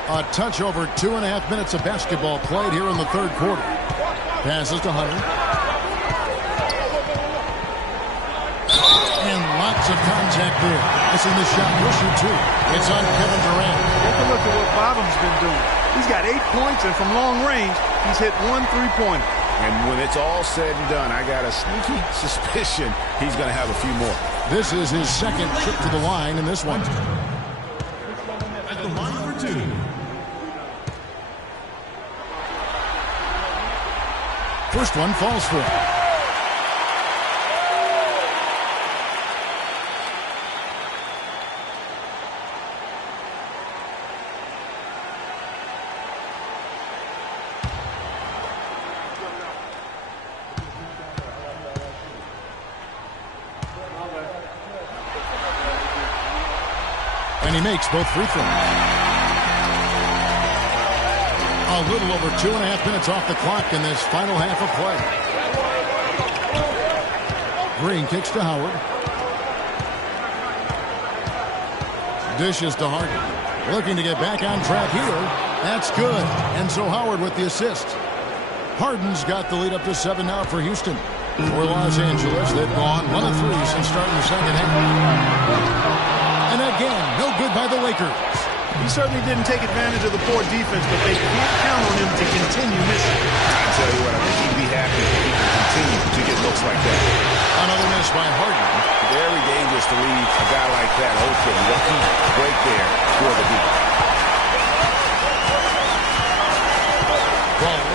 A touch over 2.5 minutes of basketball played here in the third quarter. Passes to Hunter. And lots of contact there. Missing the shot. He'll shoot 2. It's on Kevin Durant. Take a look at what Bottom's been doing. He's got 8 points, and from long range, he's hit 1 3-pointer. And when it's all said and done, I got a sneaky suspicion he's going to have a few more. This is his second trip to the line in this one. At the line for 2. First one falls for him. And he makes both free throws. A little over 2.5 minutes off the clock in this final half of play. Green kicks to Howard. Dishes to Harden. Looking to get back on track here. That's good. And so Howard with the assist. Harden's got the lead up to 7 now for Houston. For Los Angeles, they've gone 1 of 3 since starting the second half. And again, no good by the Lakers. He certainly didn't take advantage of the poor defense, but they can't count on him to continue missing. I tell you what, I think he'd be happy if he can continue to get looks like that. Another miss by Harden. Very dangerous to leave a guy like that open. Lucky break there for the Heat. Ball.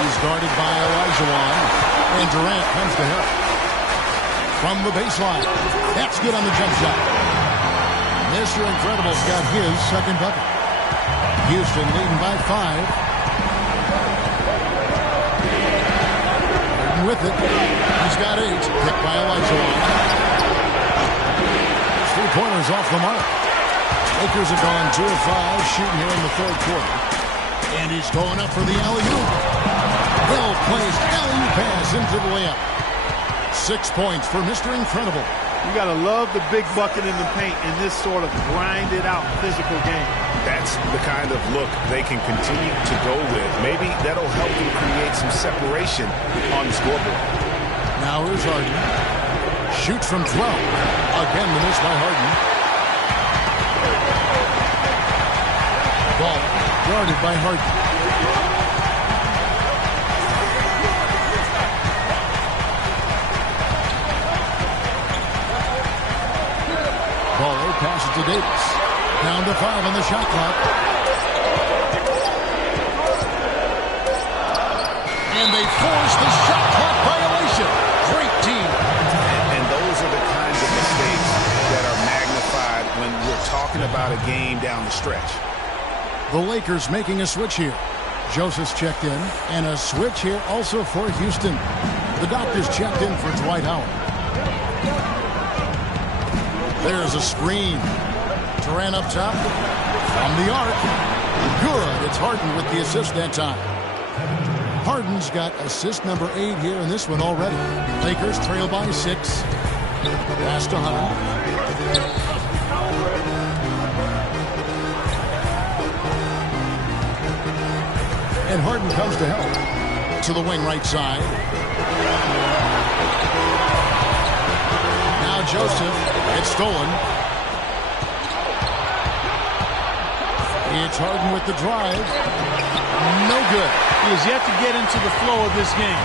He's guarded by Olajuwon. And Durant comes to help. From the baseline. That's good on the jump shot. Mr. Incredible's got his second bucket. Houston leading by 5. With it. He's got 8. Picked by Olajuwon. 3-pointers off the mark. Lakers have gone 2 of 5 shooting here in the third quarter. And he's going up for the alley-oop. Well-placed alley-oop pass into the layup. 6 points for Mr. Incredible. You got to love the big bucket in the paint in this sort of grinded-out physical game. That's the kind of look they can continue to go with. Maybe that'll help them create some separation on the scoreboard. Now here's Harden. Shoots from 12. Again, the miss by Harden. Ball guarded by Harden. Ball passes to Davis. Down to 5 on the shot clock. And they force the shot clock violation. Great team. And those are the kinds of mistakes that are magnified when we're talking about a game down the stretch. The Lakers making a switch here. Joseph's checked in. And a switch here also for Houston. The doctors checked in for Dwight Howard. There's a screen. Durant up top. From the arc. Good. It's Harden with the assist that time. Harden's got assist number 8 here in this one already. Lakers trail by 6. Pass to Hunter. And Harden comes to help. To the wing right side. Now Joseph. It's stolen. It's Harden with the drive. No good. He has yet to get into the flow of this game.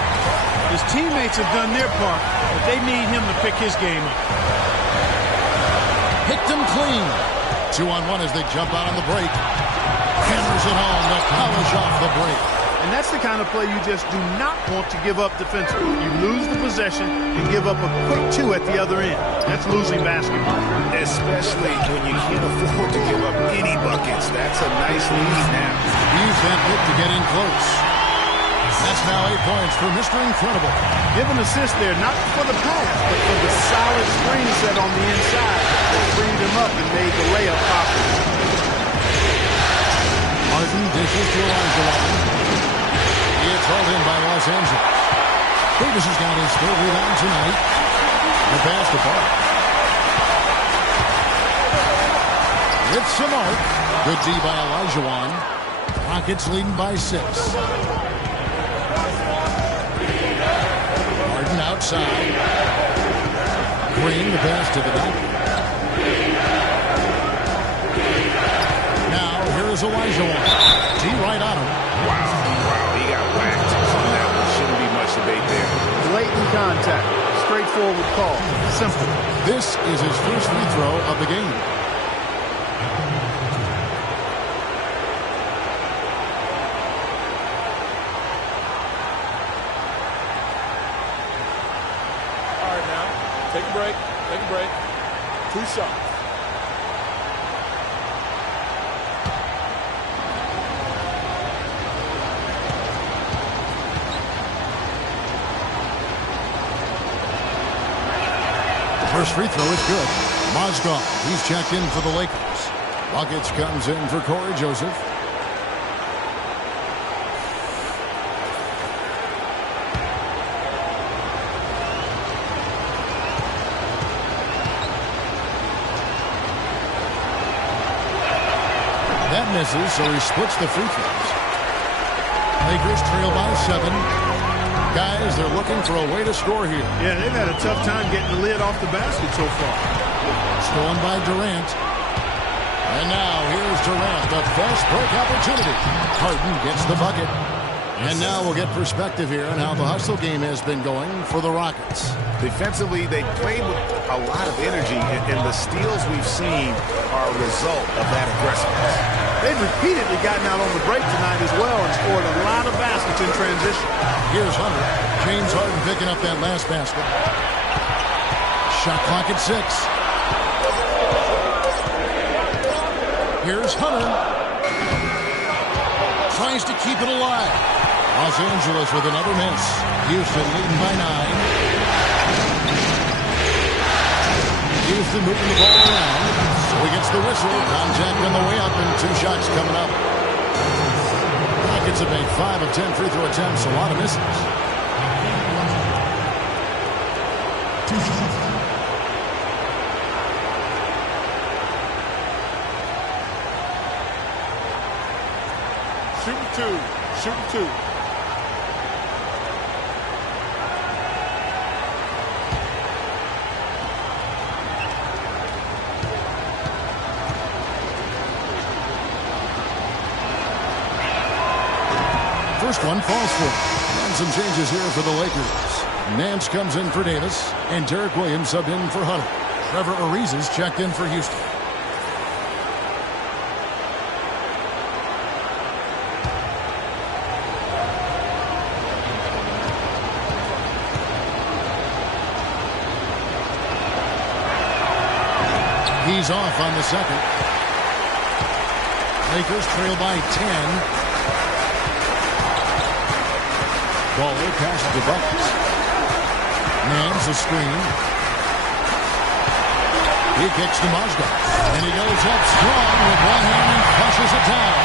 His teammates have done their part, but they need him to pick his game up. Picked him clean. 2-on-1 as they jump out on the break. Hammers it home to polish off the break. And that's the kind of play you just do not want to give up defensively. You lose the possession and give up a quick 2 at the other end. That's losing basketball. Especially when you can't afford to give up any buckets. That's a nice lead now. Use that hit to get in close. That's now 8 points for Mr. Incredible. Give an assist there, not for the pass, but for the solid screen set on the inside that freed him up and made the layup possible. Harden dishes to Olajuwon. It's hauled in by Los Angeles. Davis has got his 3rd rebound tonight. The pass to Park. With some arc. Good D by Olajuwon. Rockets leading by 6. Harden outside. Green, the pass to the doctor. Now, here is Olajuwon. D right on him. Wow, he got whacked. That one shouldn't be much debate there. Blatant contact. Straightforward call. Simple. This is his first free throw of the game. All right, now, take a break. Take a break. 2 shots. First free throw is good. Mozgov, he's checked in for the Lakers. Buckets comes in for Corey Joseph. That misses, so he splits the free throws. Lakers trail by 7. Guys, they're looking for a way to score here. Yeah, they've had a tough time getting the lid off the basket so far. Stolen by Durant. And now here's Durant, the fast break opportunity. Harden gets the bucket. And now we'll get perspective here on how the hustle game has been going for the Rockets. Defensively, they played with a lot of energy, and the steals we've seen are a result of that aggressiveness. They've repeatedly gotten out on the break tonight as well and scored a lot of baskets in transition. Here's Hunter. James Harden picking up that last basket. Shot clock at 6. Here's Hunter. Tries to keep it alive. Los Angeles with another miss. Houston leading by 9. Houston moving the ball around. So he gets the whistle. Contact on the way up and 2 shots coming up. Rockets have made 5 of 10 free throw attempts. A lot of misses. 2 shots. Shooting 2. Shooting 2. First one falls for him. And some changes here for the Lakers. Nance comes in for Davis, and Derek Williams subbed in for Hunter. Trevor Ariza's checked in for Houston. He's off on the second. Lakers trail by 10. Baller passes to Bucks. Nance a screen. He kicks to Mazda. And he goes up strong with one hand and flushes it down.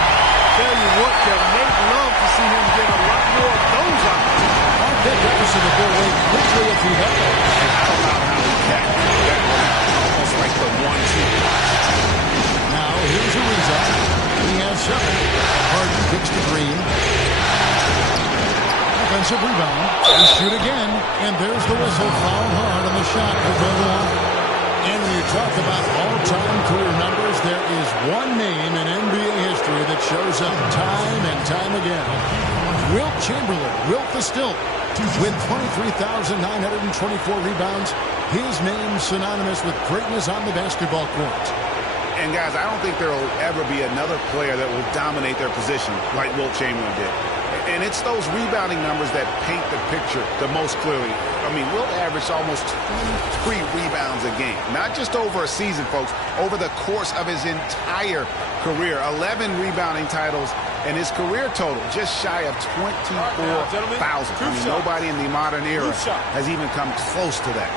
Tell you what, Kevin, they'd love to see him get a lot more of those opportunities. I'll get Jefferson the full weight quickly if he had it. How about how he tackled that one out? Almost like the 1-2. Now here's Ariza. He has 7. Harden kicks to Green. Offensive rebound. They shoot again. And there's the whistle. Foul hard on the shot. He'll go to the line. And when you talk about all-time career numbers, there is one name in NBA history that shows up time and time again. Wilt Chamberlain, Wilt the Stilt, with 23,924 rebounds. His name synonymous with greatness on the basketball court. And guys, I don't think there will ever be another player that will dominate their position like Wilt Chamberlain did. And it's those rebounding numbers that paint the picture the most clearly. I mean, Wilt averaged almost 23 rebounds a game. Not just over a season, folks, over the course of his entire career. 11 rebounding titles, and his career total just shy of 24,000. I mean, nobody in the modern era has even come close to that.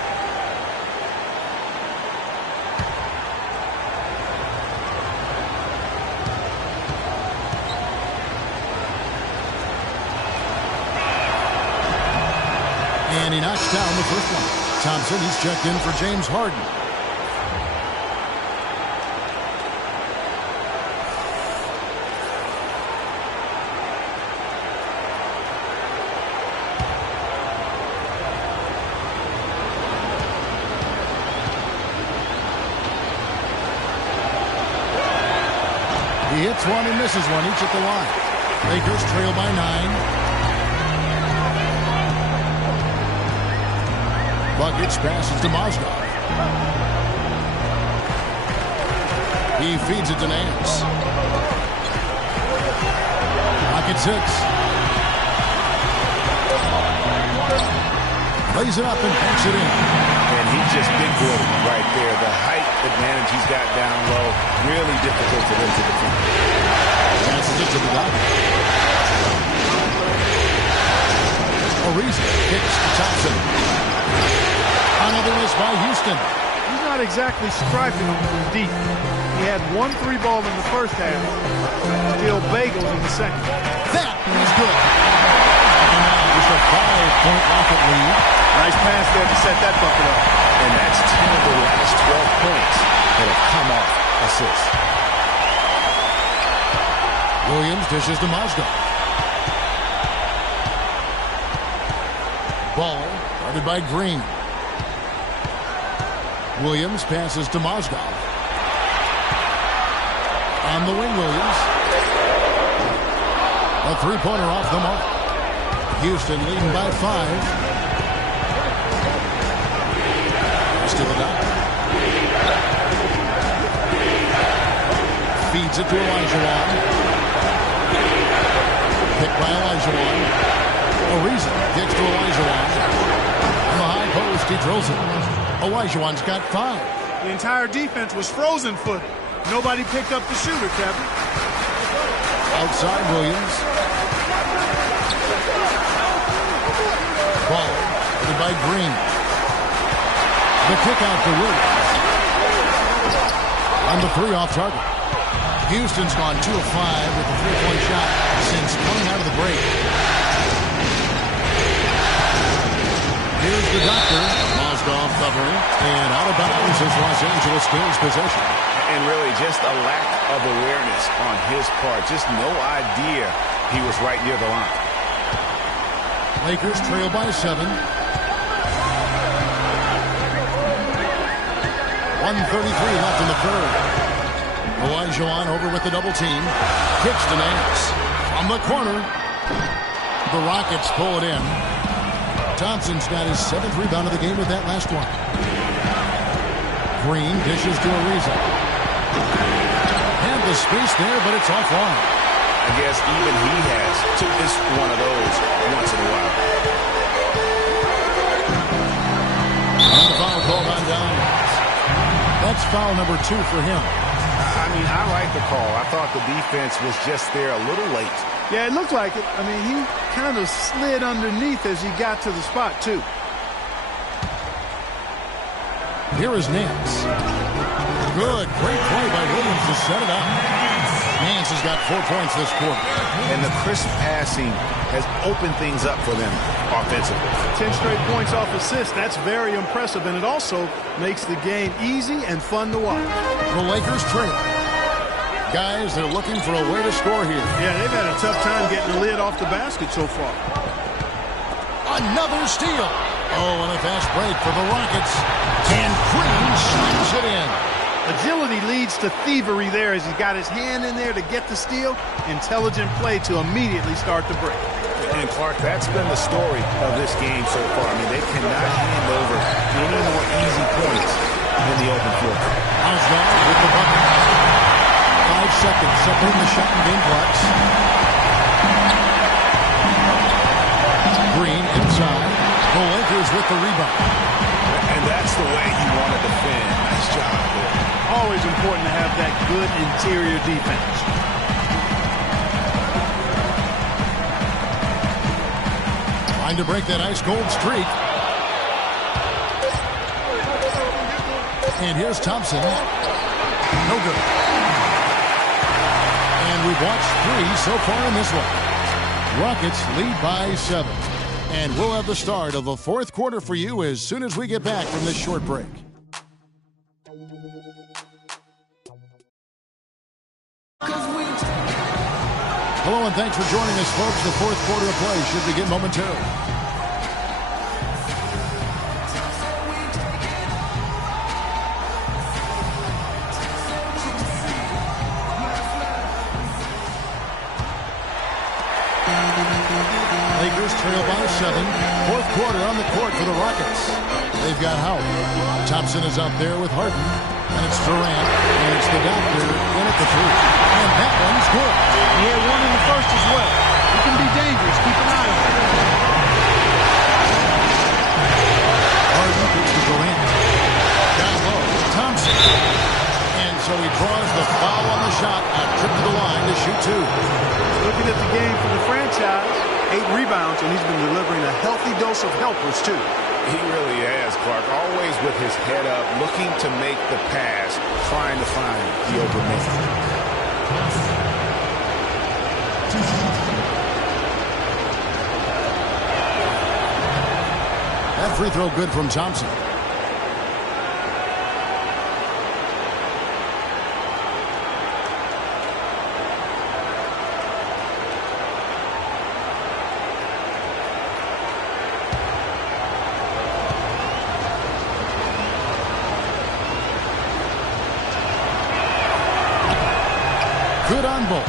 And he knocks down the first one. Thompson, he's checked in for James Harden. He hits one and misses one, each at the line. Lakers trail by 9. Buckets passes to Mozgov. He feeds it to Nance. Pocket 6. Lays it up and backs it in. And he just big boarded right there. The height advantage he's got down low, really difficult for them to defend. Passes it to the Donovan. Ariza kicks to Thompson. Another miss by Houston. He's not exactly striping them from deep. He had 1 3-ball in the first half. Still bagels in the second. That is good. And now just a 5-point Rocket lead. Nice pass there to set that bucket up. And that's 10 of the last 12 points that have come off assists. Williams dishes to Mozgov. Ball guarded by Green. Williams passes to Mozgov. On the wing, Williams. A 3-pointer off the mark. Houston leading by 5. Pass to the dot. Feeds it to Olajuwon. Picked by Olajuwon. Ariza gets to Olajuwon. On the high post, he drills it. Olajuwon's got 5. The entire defense was frozen foot. Nobody picked up the shooter, Kevin. Outside Williams. Ball headed by Green. The kick out to Williams. On the 3 off target. Houston's gone 2 of 5 with a 3-point shot since coming out of the break. Here's the doctor. Mozgov covering. And out of bounds is Los Angeles Kings possession. And really just a lack of awareness on his part. Just no idea he was right near the line. Lakers trail by 7. 1:33 left in the third. Olajuwon over with the double team. Kicks to Nance. From the corner. The Rockets pull it in. Thompson's got his 7th rebound of the game with that last one. Green dishes to Ariza. Had the space there, but it's offline. I guess even he has to miss one of those once in a while. And the foul called on Downs. That's foul number 2 for him. I mean, I like the call. I thought the defense was just there a little late. Yeah, it looked like it. I mean, he kind of slid underneath as he got to the spot, too. Here is Nance. Good. Great play by Williams to set it up. Nance has got 4 points this quarter. And the crisp passing has opened things up for them offensively. 10 straight points off assists. That's very impressive, and it also makes the game easy and fun to watch. The Lakers trail. Guys, they're looking for a way to score here. Yeah, they've had a tough time getting the lid off the basket so far. Another steal. Oh, and a fast break for the Rockets. And Green slams it in. Agility leads to thievery there as he got his hand in there to get the steal. Intelligent play to immediately start the break. And, Clark, that's been the story of this game so far. I mean, they cannot hand over any more easy points in the open floor. Oswald with the bucket. 5 seconds separating the shot and game clocks. Green inside. The Lakers with the rebound. And that's the way you want to defend. Nice job there. Always important to have that good interior defense. Trying to break that ice cold streak. And here's Thompson. No good. And we've watched 3 so far in this one. Rockets lead by 7. And we'll have the start of the 4th quarter for you as soon as we get back from this short break. Hello and thanks for joining us, folks. The 4th quarter of play should begin momentarily. Lakers trail by 7. 4th quarter on the court for the Rockets. They've got Howard. Thompson is out there with Harden. And it's Durant. And it's the doctor in at the 3. And that one's good. He had one in the first as well. He can be dangerous. Keep an eye on him. Harden kicks to Durant. Down low. Thompson. And so he draws the foul on the shot. A trip to the line to shoot 2. Looking at the game for the franchise, 8 rebounds, and he's been delivering a healthy dose of helpers, too. He really has, Clark. Always with his head up, looking to make the pass, trying to find the open man. That free throw good from Thompson. Good on both.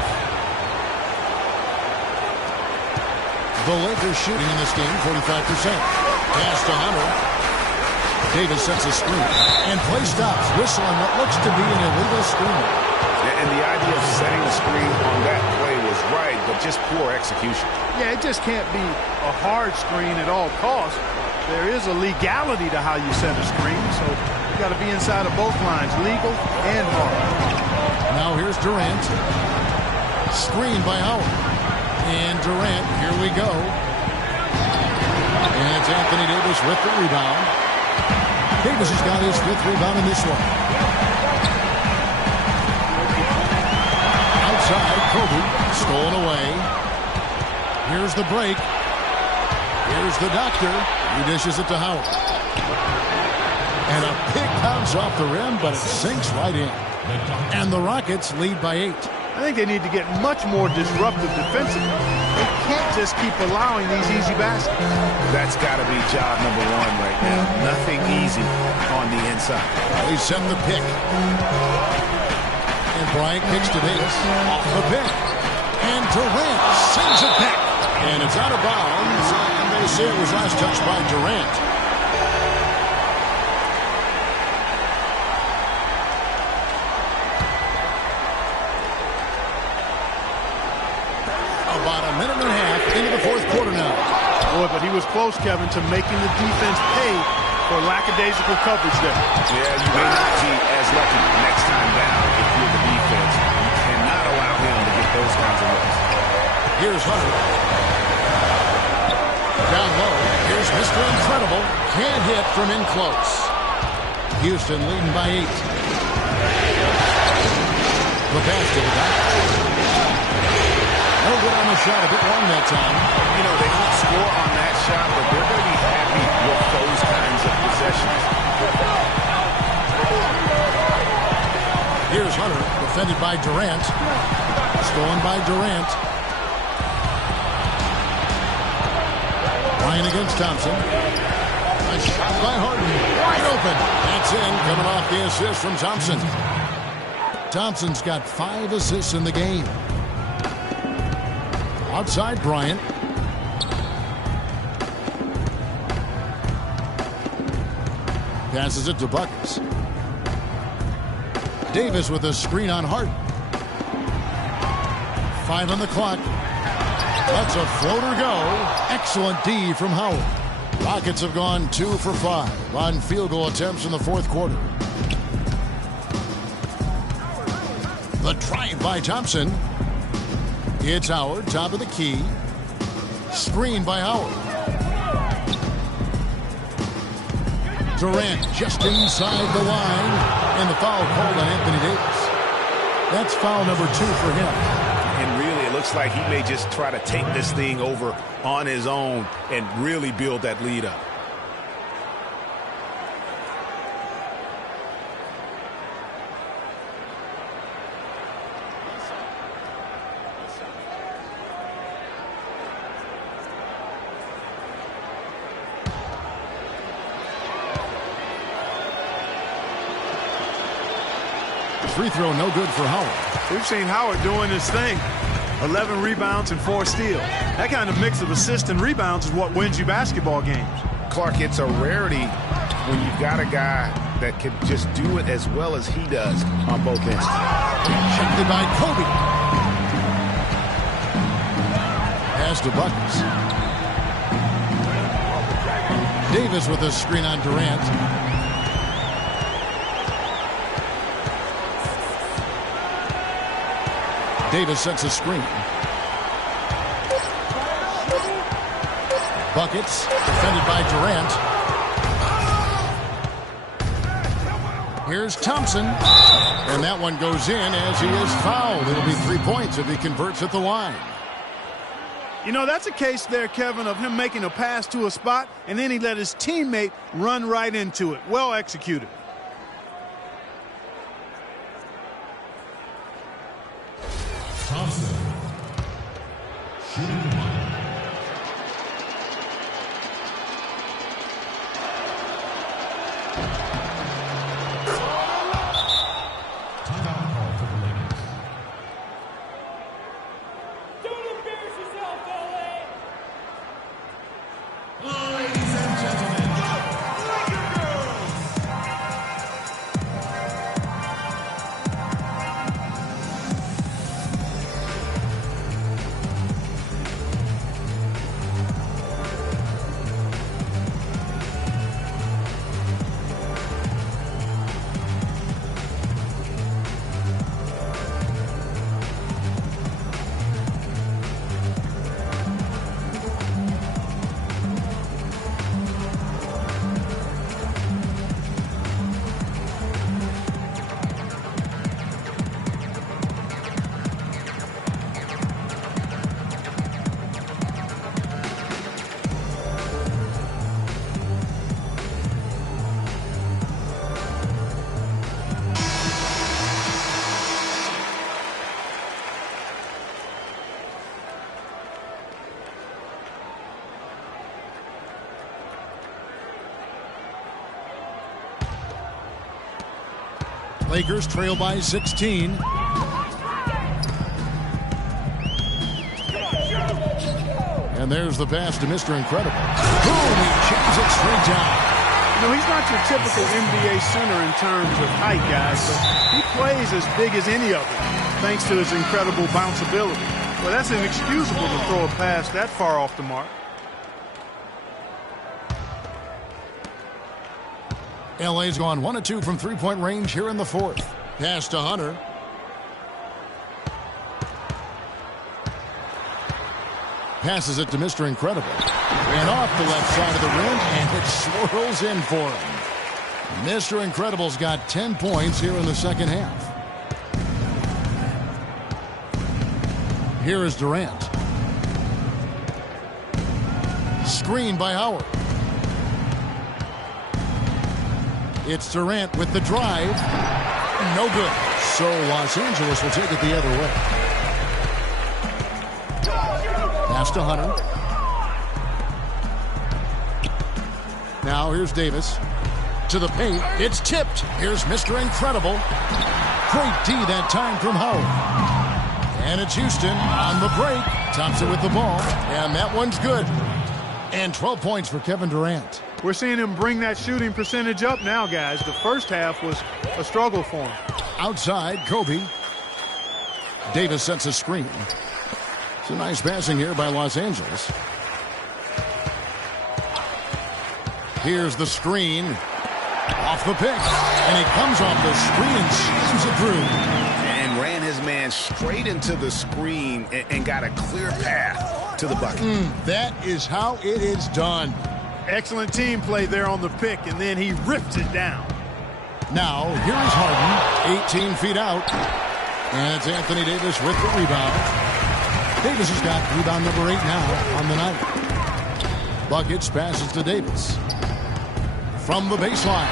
The Lakers shooting in this game 45%. Pass to Hunter. Davis sets a screen. And play stops. Whistle on what looks to be an illegal screen. And the idea of setting the screen on that play was right, but just poor execution. Yeah, it just can't be a hard screen at all costs. There is a legality to how you set a screen, so you got to be inside of both lines, legal and hard. Now here's Durant. Screen by Howard. And Durant, here we go. And it's Anthony Davis with the rebound. Davis has got his 5th rebound in this one. Outside, Kobe, stolen away. Here's the break. Here's the doctor. He dishes it to Howard. And a pick bounce off the rim, but it sinks right in. And the Rockets lead by 8. I think they need to get much more disruptive defensively. They can't just keep allowing these easy baskets. That's got to be job number 1 right now. Nothing easy on the inside. They send the pick. And Bryant kicks to Davis. Off the pick. And Durant sends it back. And it's out of bounds. And they say it was last touched by Durant. About a minute and a half into the 4th quarter now. Boy, but he was close, Kevin, to making the defense pay for lackadaisical coverage there. Yeah, you may not be as lucky next time down if you're the defense. You cannot allow him to get those kinds of looks. Here's Hunter. Down low. Here's Mr. Incredible. Can't hit from in close. Houston leading by 8. The pass to the back. No good on the shot. A bit long that time. You know, they don't score on that shot, but they're going to be happy with those kinds of possessions. Here's Hunter, defended by Durant. Stolen by Durant. Ryan against Thompson. A shot by Harden. Wide open. That's in. Coming off the assist from Thompson. Thompson's got 5 assists in the game. Outside Bryant. Passes it to Buckets. Davis with a screen on Harden. 5 on the clock. That's a floater go. Excellent D from Howard. Rockets have gone 2 for 5 on field goal attempts in the 4th quarter. The drive by Thompson. It's Howard, top of the key. Screen by Howard. Durant just inside the line. And the foul called on Anthony Davis. That's foul number 2 for him. And really, it looks like he may just try to take this thing over on his own and really build that lead up. Free throw no good for Howard. We've seen Howard doing his thing. 11 rebounds and 4 steals. That kind of mix of assists and rebounds is what wins you basketball games. Clark, it's a rarity when you've got a guy that can just do it as well as he does on both ends. Shifted by Kobe. Pass to Buckets. Davis with a screen on Durant. Davis sets a screen. Buckets, defended by Durant. Here's Thompson. And that one goes in as he is fouled. It'll be 3 points if he converts at the line. You know, that's a case there, Kevin, of him making a pass to a spot, and then he let his teammate run right into it. Well executed. Thompson. Shooting one. Timeout call for the Lakers. Don't embarrass yourself, Ole! Lakers trail by 16. And there's the pass to Mr. Incredible. Boom! He jams it straight down. You know, he's not your typical NBA center in terms of height, guys, but he plays as big as any of them, thanks to his incredible bounceability. Well, that's inexcusable to throw a pass that far off the mark. LA's gone 1 of 2 from three-point range here in the fourth. Pass to Hunter. Passes it to Mr. Incredible. And off the left side of the rim, and it swirls in for him. Mr. Incredible's got 10 points here in the second half. Here is Durant. Screen by Howard. It's Durant with the drive. No good. So Los Angeles will take it the other way. Pass to Hunter. Now here's Davis. To the paint. It's tipped. Here's Mr. Incredible. Great D that time from Howard. And it's Houston on the break. Tops it with the ball. And that one's good. And 12 points for Kevin Durant. We're seeing him bring that shooting percentage up now, guys. The first half was a struggle for him. Outside, Kobe. Davis sets a screen. Some nice passing here by Los Angeles. Here's the screen. Off the pick. And he comes off the screen and slams it through. And ran his man straight into the screen and got a clear path to the bucket. That is how it is done. Excellent team play there on the pick, and then he ripped it down. Now, here is Harden, 18 feet out. And it's Anthony Davis with the rebound. Davis has got rebound number 8 now on the night. Buckets passes to Davis. From the baseline.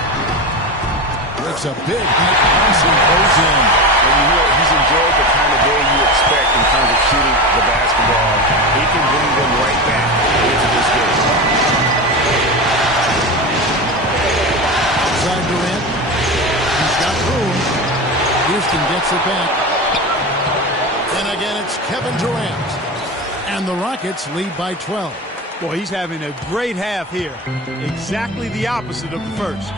Makes a big pass and goes in. And you know, he's enjoyed the kind of day you expect in terms of shooting the basketball. He can bring them right back into this game. Outside Durant. He's got room. Houston gets it back. And again, it's Kevin Durant. And the Rockets lead by 12. Boy, he's having a great half here. Exactly the opposite of the first.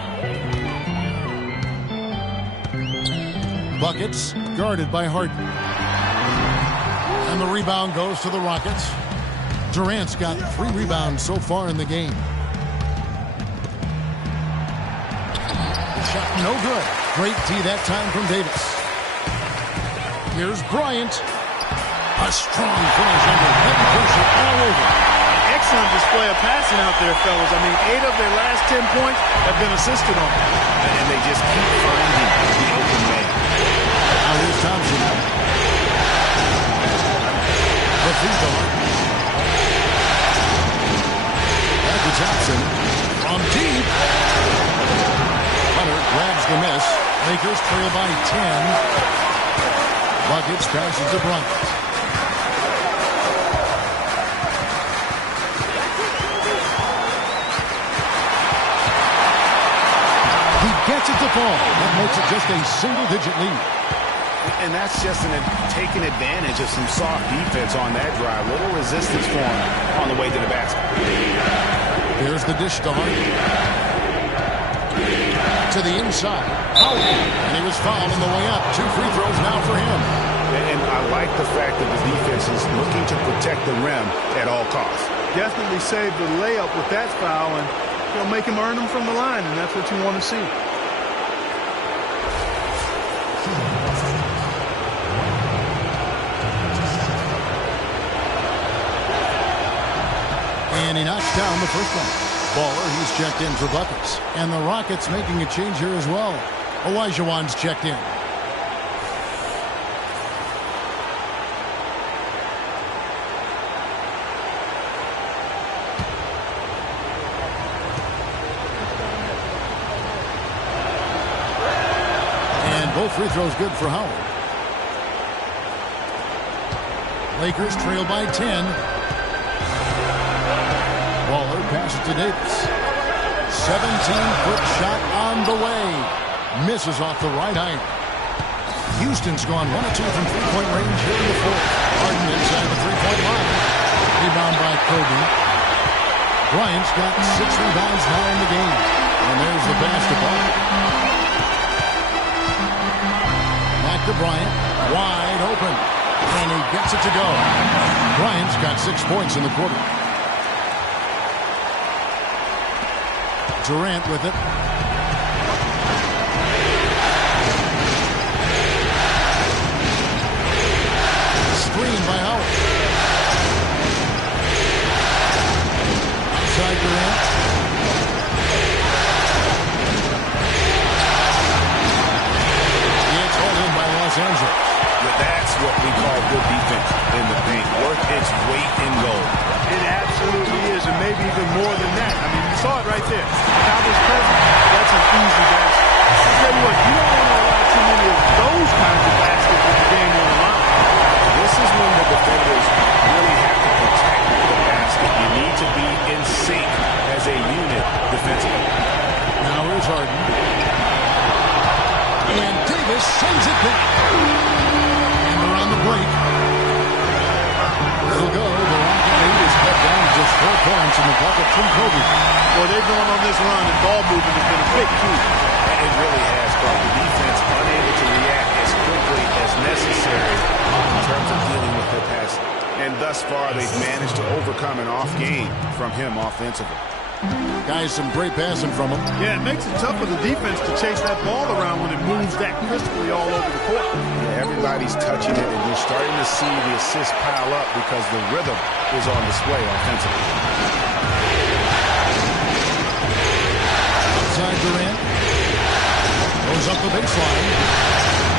Buckets guarded by Harden. And the rebound goes to the Rockets. Durant's got 3 rebounds so far in the game. Shot no good. Great D that time from Davis. Here's Bryant. A strong finish under heavy pressure all over. Excellent display of passing out there, fellas. I mean, 8 of their last 10 points have been assisted on. And they just keep finding the open man. Now here's Thompson. The free throw. Back to Thompson. From deep. Hunter grabs the miss. Lakers trail by 10. Buckets passes to Bryant. He gets it to fall. That makes it just a single-digit lead. And that's just taking advantage of some soft defense on that drive. Little resistance for him on the way to the basket. Here's the dish to Harden. To the inside. Out. And he was fouled on the way up. 2 free throws now for him. And I like the fact that the defense is looking to protect the rim at all costs. Definitely saved the layup with that foul and make him earn them from the line, and that's what you want to see. And he knocks down the first one. Baller, he's checked in for buckets. And the Rockets making a change here as well. Olajuwon's checked in. And both free throws good for Howard. Lakers trail by 10. Waller passes to Davis. 17-foot shot on the way. Misses off the right iron. Houston's gone 1 of 2 from three-point range here in the fourth. Harden inside the three-point line. Rebound by Kobe. Bryant's got 6 rebounds now in the game. And there's the basketball. Back to Bryant. Wide open. And he gets it to go. Bryant's got 6 points in the quarter. Durant with it. Screen by Howard. Outside Durant. It's hauled in by Los Angeles. That's what we call good defense in the paint. Worth its weight in gold. It absolutely is, and maybe even more than that. I mean, you saw it right there. Without his presence, that's an easy basket. I'll tell you what, you don't want to allow too many of those kinds of baskets with the game on the line. This is when the defenders really have to protect the basket. You need to be in sync as a unit defensively. Now here's Harden. And Davis sends it back. And around the break. It'll go. The Rocket lead is cut down to just 4 points in the bucket from Kobe. Well, they've gone on this run, and ball movement has been a big key. It really has, but the defense unable to react as quickly as necessary in terms of dealing with their pass. And thus far, they've managed to overcome an off game from him offensively. Guys, some great passing from him. Yeah, it makes it tough for the defense to chase that ball around when it moves that crisply all over the court. Yeah, everybody's touching it, and you're starting to see the assists pile up because the rhythm is on display offensively. Outside Durant. Goes up the baseline.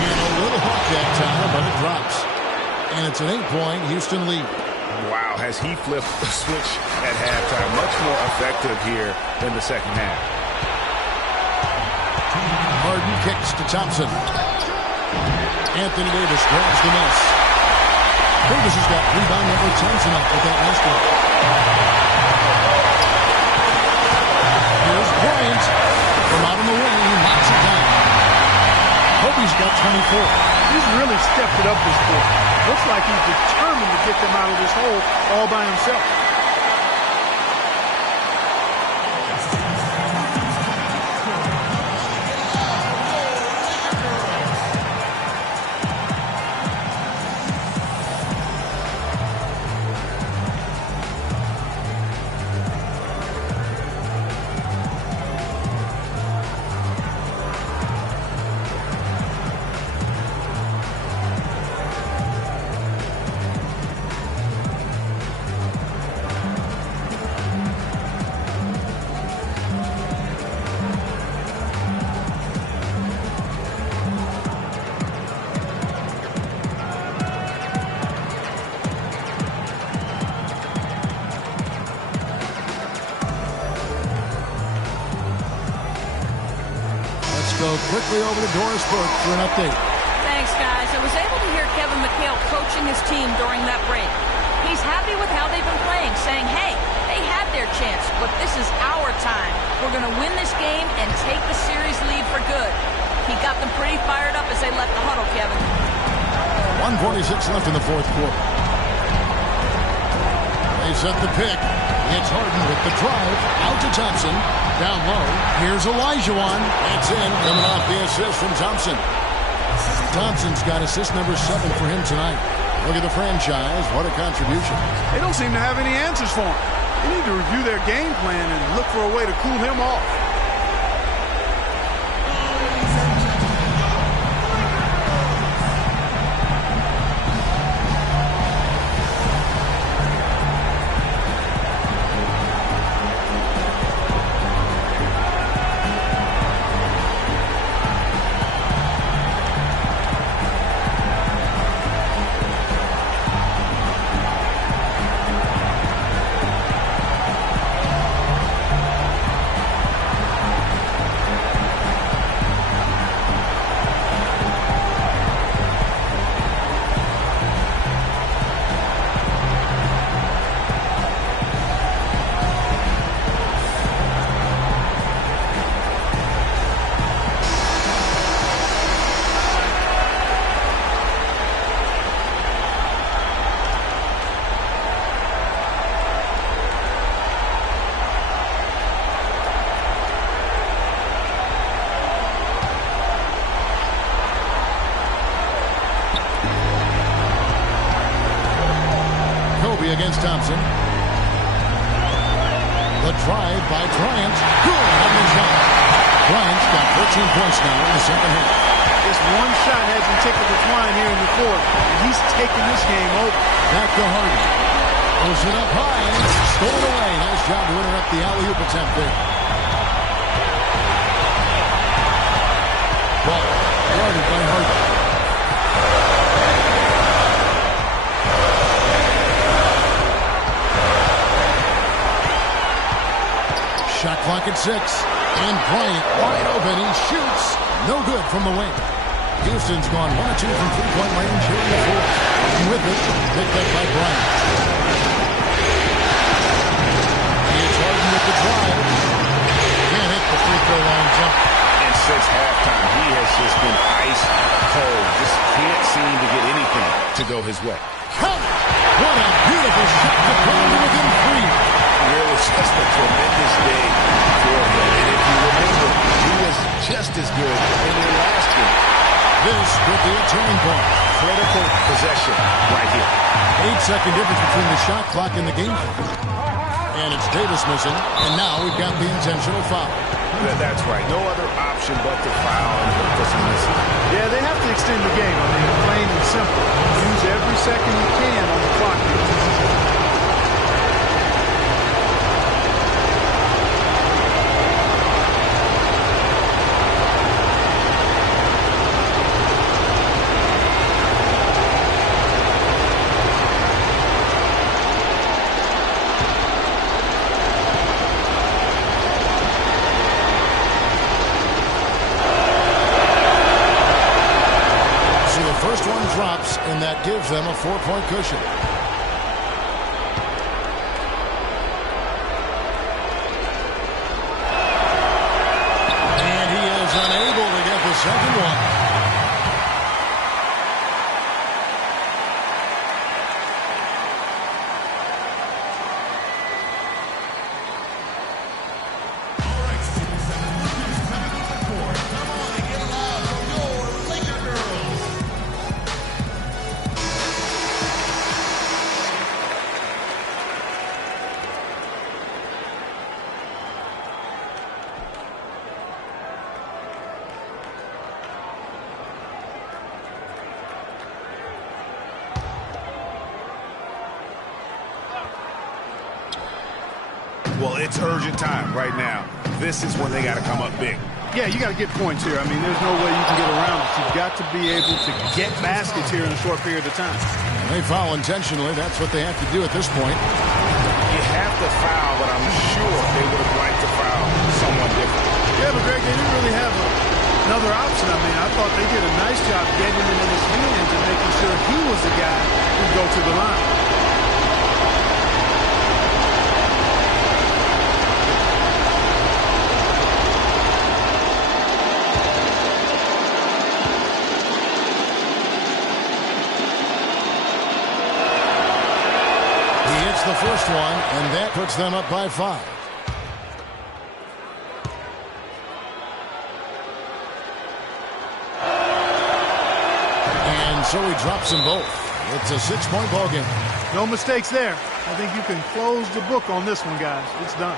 And a little hook that time, but it drops. And it's an 8-point Houston lead. Wow, has he flipped the switch at halftime? Much more effective here in the second half. Harden kicks to Thompson. Anthony Davis grabs the miss. Davis has got rebound number 10 tonight with that last one. Here's Bryant from out on the wing. He knocks it down. Kobe's got 24. He's really stepped it up this quarter. Looks like he's determined to get them out of this hole all by himself. Quickly over to Doris Burke for an update. Thanks, guys. I was able to hear Kevin McHale coaching his team during that break. He's happy with how they've been playing, saying, hey, they had their chance, but this is our time. We're going to win this game and take the series lead for good. He got them pretty fired up as they left the huddle, Kevin. 1:46 left in the fourth quarter. They set the pick. It's Harden with the drive. Out to Thompson. Down low. Here's Olajuwon. That's in. Coming off the assist from Thompson. Thompson's got assist number 7 for him tonight. Look at the franchise. What a contribution. They don't seem to have any answers for him. They need to review their game plan and look for a way to cool him off. Kobe against Thompson. The drive by Bryant. Good on the shot. Bryant's got 14 points now in the second half. This one shot has him tickled the twine here in the fourth. And he's taking this game over. Back to Harden. Pulls it up high. Stolen away. Nice job to interrupt the alley-oop attempt there. Ball guarded by Harden. Shot clock at 6. And Bryant wide open. He shoots. No good from the wing. Houston's gone 1 of 2 from three-point range here in the fourth. And with it, picked up by Bryant. It's Harden with the drive. Can't hit the free throw line jump. And since halftime, he has just been ice cold. Just can't seem to get anything to go his way. Count it! What a beautiful shot to put him within 3. Really just a tremendous day for him. And if you remember, he was just as good in their last game. This could be a turning point. Critical possession right here. 8-second difference between the shot clock and the game clock. And it's Davis missing. And now we've got the intentional foul. That's right. No other option but to foul and look for some missing. Yeah, they have to extend the game. I mean, plain and simple. Use every second you can on the clock. First one drops, and that gives them a 4-point cushion. And he is unable to get the second one. Well, it's urgent time right now. This is when they got to come up big. Yeah, you got to get points here. I mean, there's no way you can get around it. You've got to be able to get baskets here in a short period of time. They foul intentionally. That's what they have to do at this point. You have to foul, but I'm sure they would have liked to foul someone different. Yeah, but Greg, they didn't really have another option. I mean, I thought they did a nice job getting him in his hands and making sure he was the guy who'd go to the line. The first one, and that puts them up by 5. And so he drops them both. It's a 6-point ball game. No mistakes there. I think you can close the book on this one, guys. It's done.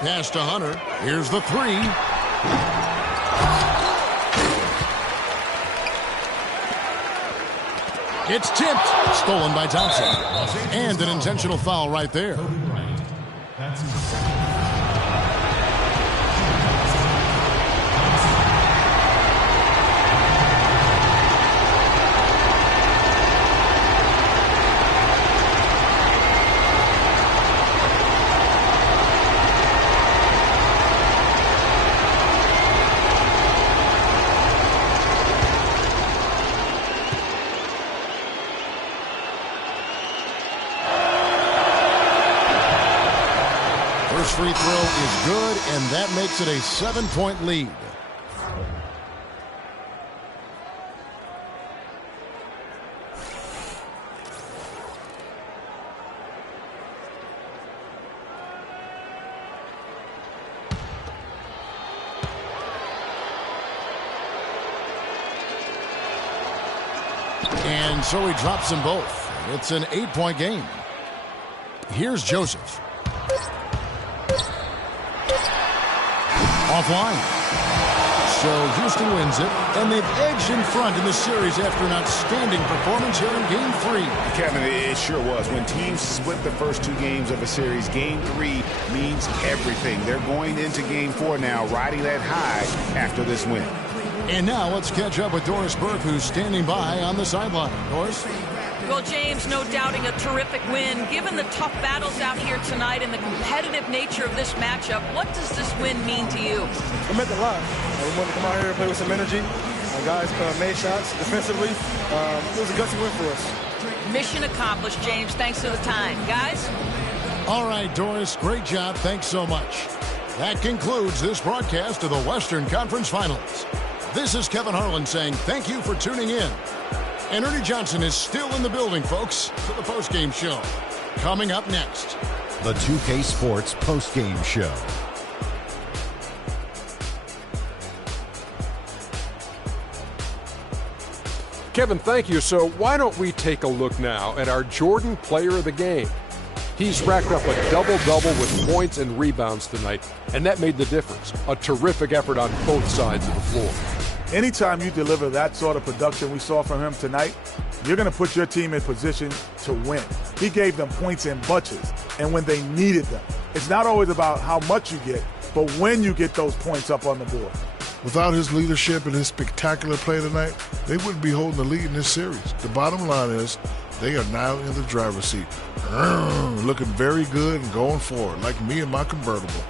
Pass to Hunter. Here's the 3. It's tipped. Stolen by Thompson. And an intentional foul right there. That's his second. First free throw is good, and that makes it a 7-point lead. And so he drops them both. It's an 8-point game. Here's Joseph. Offline. So Houston wins it, and they've edged in front in the series after an outstanding performance here in Game 3. Kevin, it sure was. When teams split the first 2 games of a series, Game 3 means everything. They're going into Game 4 now, riding that high after this win. And now let's catch up with Doris Burke, who's standing by on the sideline. Doris? Well, James, no doubting a terrific win. Given the tough battles out here tonight and the competitive nature of this matchup, what does this win mean to you? It meant a lot. We wanted to come out here and play with some energy. Our guys made shots defensively. It was a gutsy win for us. Mission accomplished, James. Thanks for the time. Guys? All right, Doris, great job. Thanks so much. That concludes this broadcast of the Western Conference Finals. This is Kevin Harlan saying thank you for tuning in. And Ernie Johnson is still in the building, folks, for the postgame show. Coming up next, the 2K Sports postgame show. Kevin, thank you. So why don't we take a look now at our Jordan player of the game? He's racked up a double-double with points and rebounds tonight, and that made the difference. A terrific effort on both sides of the floor. Anytime you deliver that sort of production we saw from him tonight, you're going to put your team in position to win. He gave them points in bunches, and when they needed them. It's not always about how much you get, but when you get those points up on the board. Without his leadership and his spectacular play tonight, they wouldn't be holding the lead in this series. The bottom line is they are now in the driver's seat. Looking very good and going forward, like me and my convertible.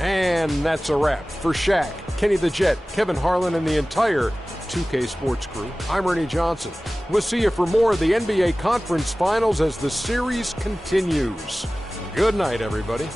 And that's a wrap. For Shaq, Kenny the Jet, Kevin Harlan, and the entire 2K Sports crew, I'm Ernie Johnson. We'll see you for more of the NBA Conference Finals as the series continues. Good night, everybody.